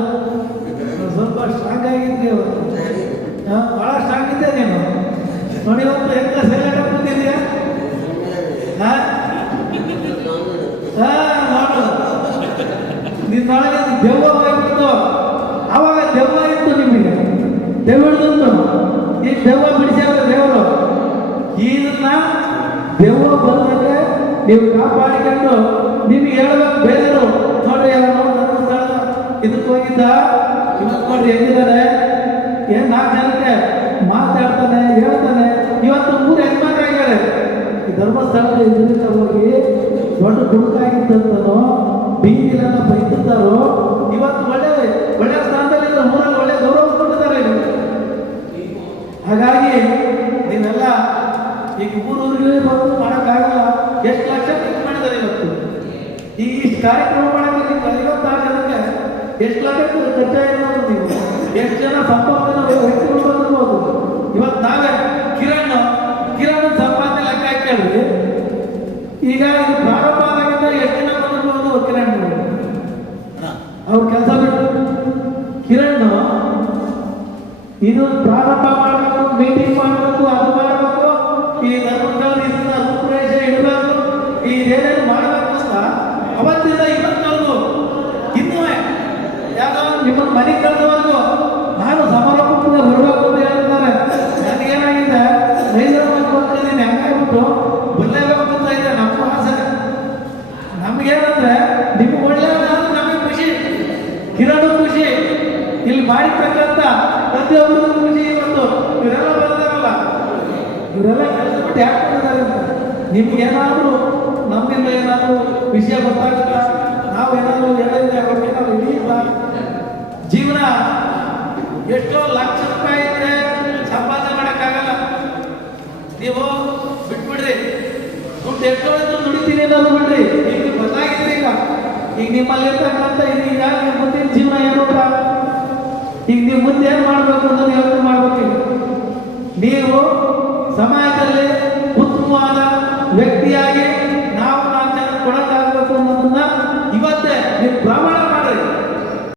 ಸ್ವಲ್ಪ ಸ್ಟ್ರಾಂಗ್ ಆಗಿದ್ರಿ. ಅವತ್ತು ಭಾಳ ಸ್ಟ್ರಾಂಗ್ ಇದ್ದೆ ನೀನು. ನೋಡಿ ಇವತ್ತು ಎಂತ ಸೈಲೆಂಟ್ ಆಗ್ಬಿಟ್ಟಿದ್ಯಾ. ನೋಡು ನಿನ್ನೊಳಗೆ ದೆವ್ವ ಹೋಗ್ಬಿಟ್ಟು, ಆವಾಗ ದೆವ್ವ ಇತ್ತು ನಿಮಗೆ, ದೆವ್ವ ಹಿಡಿದು ಈ ದೆವ್ವ ಬಿಡಿಸ್ಯಾರ ದೇವರು. ಇದನ್ನ ದೆವ್ವ ಬಂದ್ರೆ ನೀವು ಕಾಪಾಡಿಕೊಂಡು ನಿಮಗೆ ಹೇಳ್ಬೇಕು ಬೇರೆಯವರು. ನೋಡ್ರಿ ಧರ್ಮಸ್ಥಳದ ಇದಕ್ಕೆ ಹೋಗಿದ್ದ, ಇವತ್ತು ನೋಡ್ರಿ ಹೆಂಗಿದ್ದಾರೆ, 4 ಜನಕ್ಕೆ ಮಾತಾಡ್ತಾನೆ ಹೇಳ್ತಾನೆ. ಇವತ್ತು 3 ಯಜಮಾನರಾಗಿದ್ದಾರೆ. ಈ ಧರ್ಮಸ್ಥಳದ ಇದರಿಂದ ಹೋಗಿ ದೊಡ್ಡ ಗುಡುಕಾಗಿದ್ದಂತನೋ ಬೀದಿಲೆಲ್ಲ ಬೈತಿದ್ದಾರೋ ಇವತ್ತು ಒಳ್ಳೆ ಸ್ಥಾನದಲ್ಲಿ 3 ಒಳ್ಳೆ ಗೌರವ ಕೊಟ್ಟಿದ್ದಾರೆ. ಹಾಗಾಗಿ ನೀವೆಲ್ಲ ಈಗ ಊರಿಗೆ ಬಂದು ಮಾಡೋಕ್ಕಾಗಲ್ಲ. ಎಷ್ಟು ಲಕ್ಷ ಖರ್ಚು ಮಾಡಿದ್ದಾರೆ ಇವತ್ತು ಈ ಇಷ್ಟು ಕಾರ್ಯಕ್ರಮ ಮಾಡೋಕ್ಕೆ. ನೀವು 56 ಜನಕ್ಕೆ ಎಷ್ಟು ಲಕ್ಷ ಖರ್ಚಾಗಿರ್ಬೋದು, ನೀವು ಎಷ್ಟು ಜನ ಸಂಪಾದನೆ ವ್ಯಕ್ತಿಗಳು ಬಂದಿರ್ಬೋದು. ಇವತ್ತು ನಾವೇ ಕಿರಣ್ ಸಂಪಾದನೆ ಲೆಕ್ಕ ಹಾಕಿ ಈಗ ಇದು ಪ್ರಾರಂಭ ಆದಾಗಿಂದ ಎಷ್ಟು ಜನ ಬಂದಿರ್ಬೋದು. ಕಿರಣ್ ಅವ್ರ ಕೆಲಸ ಬಿಟ್ಟು ಕಿರಣ್ ಇದು ಪ್ರಾರಂಭ ಮಾಡಬೇಕು, ಮೀಟಿಂಗ್ ಮಾಡಬೇಕು, ಅದು ಮಾಡಬೇಕು, ಈ ಧರ್ಮಸ್ಥಳ ಇದನ್ನ ರೂಪರೇಷೆ ಇಡಬೇಕು, ಇದೇನೇನು ಮಾಡಬೇಕು ಅಂತ ಅವತ್ತಿಂದ ಇವತ್ತವರೆಗೂ ಇನ್ನೂ ಯಾಕೋ ನಿಮ್ಮನ್ನು ಮನೆಗೆ ಕಳೆದವರೆಗೂ ನಾನು ಸಮಾರೋಪಕ್ಕೆ ಬರಬೇಕು ಅಂತ ಹೇಳ್ತಾರೆ. ನನಗೇನಾಗಿದೆ, ಹೈದರಾಬಾದ್ ಹೋಗ್ತಿದ್ದೀನಿ, ಹಂಗಾಗ್ಬಿಟ್ಟು ಬರಲೇಬೇಕು ಅಂತ ಇದೆ ನಮ್ಮ ಆಸೆ. ನಮಗೇನಂದ್ರೆ ನಿಮ್ಗೆ ಒಳ್ಳೆಯದಾದ್ರೆ ನಮಗೆ ಖುಷಿ, ಕಿರಣ್ ಖುಷಿ, ಇಲ್ಲಿ ಮಾಡಿರ್ತಕ್ಕಂಥ ಪ್ರತಿಯೊಬ್ಬರಿಗೂ ಖುಷಿ. ಇವತ್ತು ಇವರೆಲ್ಲ ಬರ್ತಾರಲ್ಲ, ಇವರೆಲ್ಲ ಕೆಲಸ ಬಿಟ್ಟು ಯಾಕೆ ಮಾಡಿದ್ದಾರೆ ಅಂತ ನಿಮ್ಗೇನಾದರೂ ನಮ್ಮಿಂದ ಏನಾದರೂ ವಿಷಯ ಗೊತ್ತಾಗುತ್ತ, ನಾವು ಏನಾದರೂ ಹೇಳಿದ್ರೆ ಅವ್ರಿಗೇನಾದ್ರು ಹಿಡಿಯುತ್ತ. ಜೀವನ ಎಷ್ಟೋ ಲಕ್ಷ ರೂಪಾಯಿ ಇದ್ರೆ ಸಂಪಾದನೆ ಮಾಡೋಕ್ಕಾಗಲ್ಲ. ನೀವು ಬಿಟ್ಬಿಡ್ರಿ, ದುಡ್ಡು ಎಷ್ಟೋ ಇದ್ರು ದುಡಿತೀನಿ ಅನ್ನೋದು ಬಿಡ್ರಿ. ಈಗ ಬದಲಾಗಿದ್ರಿ. ಈಗ ನಿಮ್ಮಲ್ಲಿ ಇರ್ತಕ್ಕಂಥ ಇದೀಗ ನಿಮ್ಮ ಮುಂದಿನ ಜೀವನ ಏನಪ್ಪ, ಈಗ ನೀವು ಮುಂದೆ ಏನು ಮಾಡಬೇಕು ಅನ್ನೋದು ಯೋಚನೆ ಮಾಡ್ಬೇಕು. ನೀವು ಸಮಾಜದಲ್ಲಿ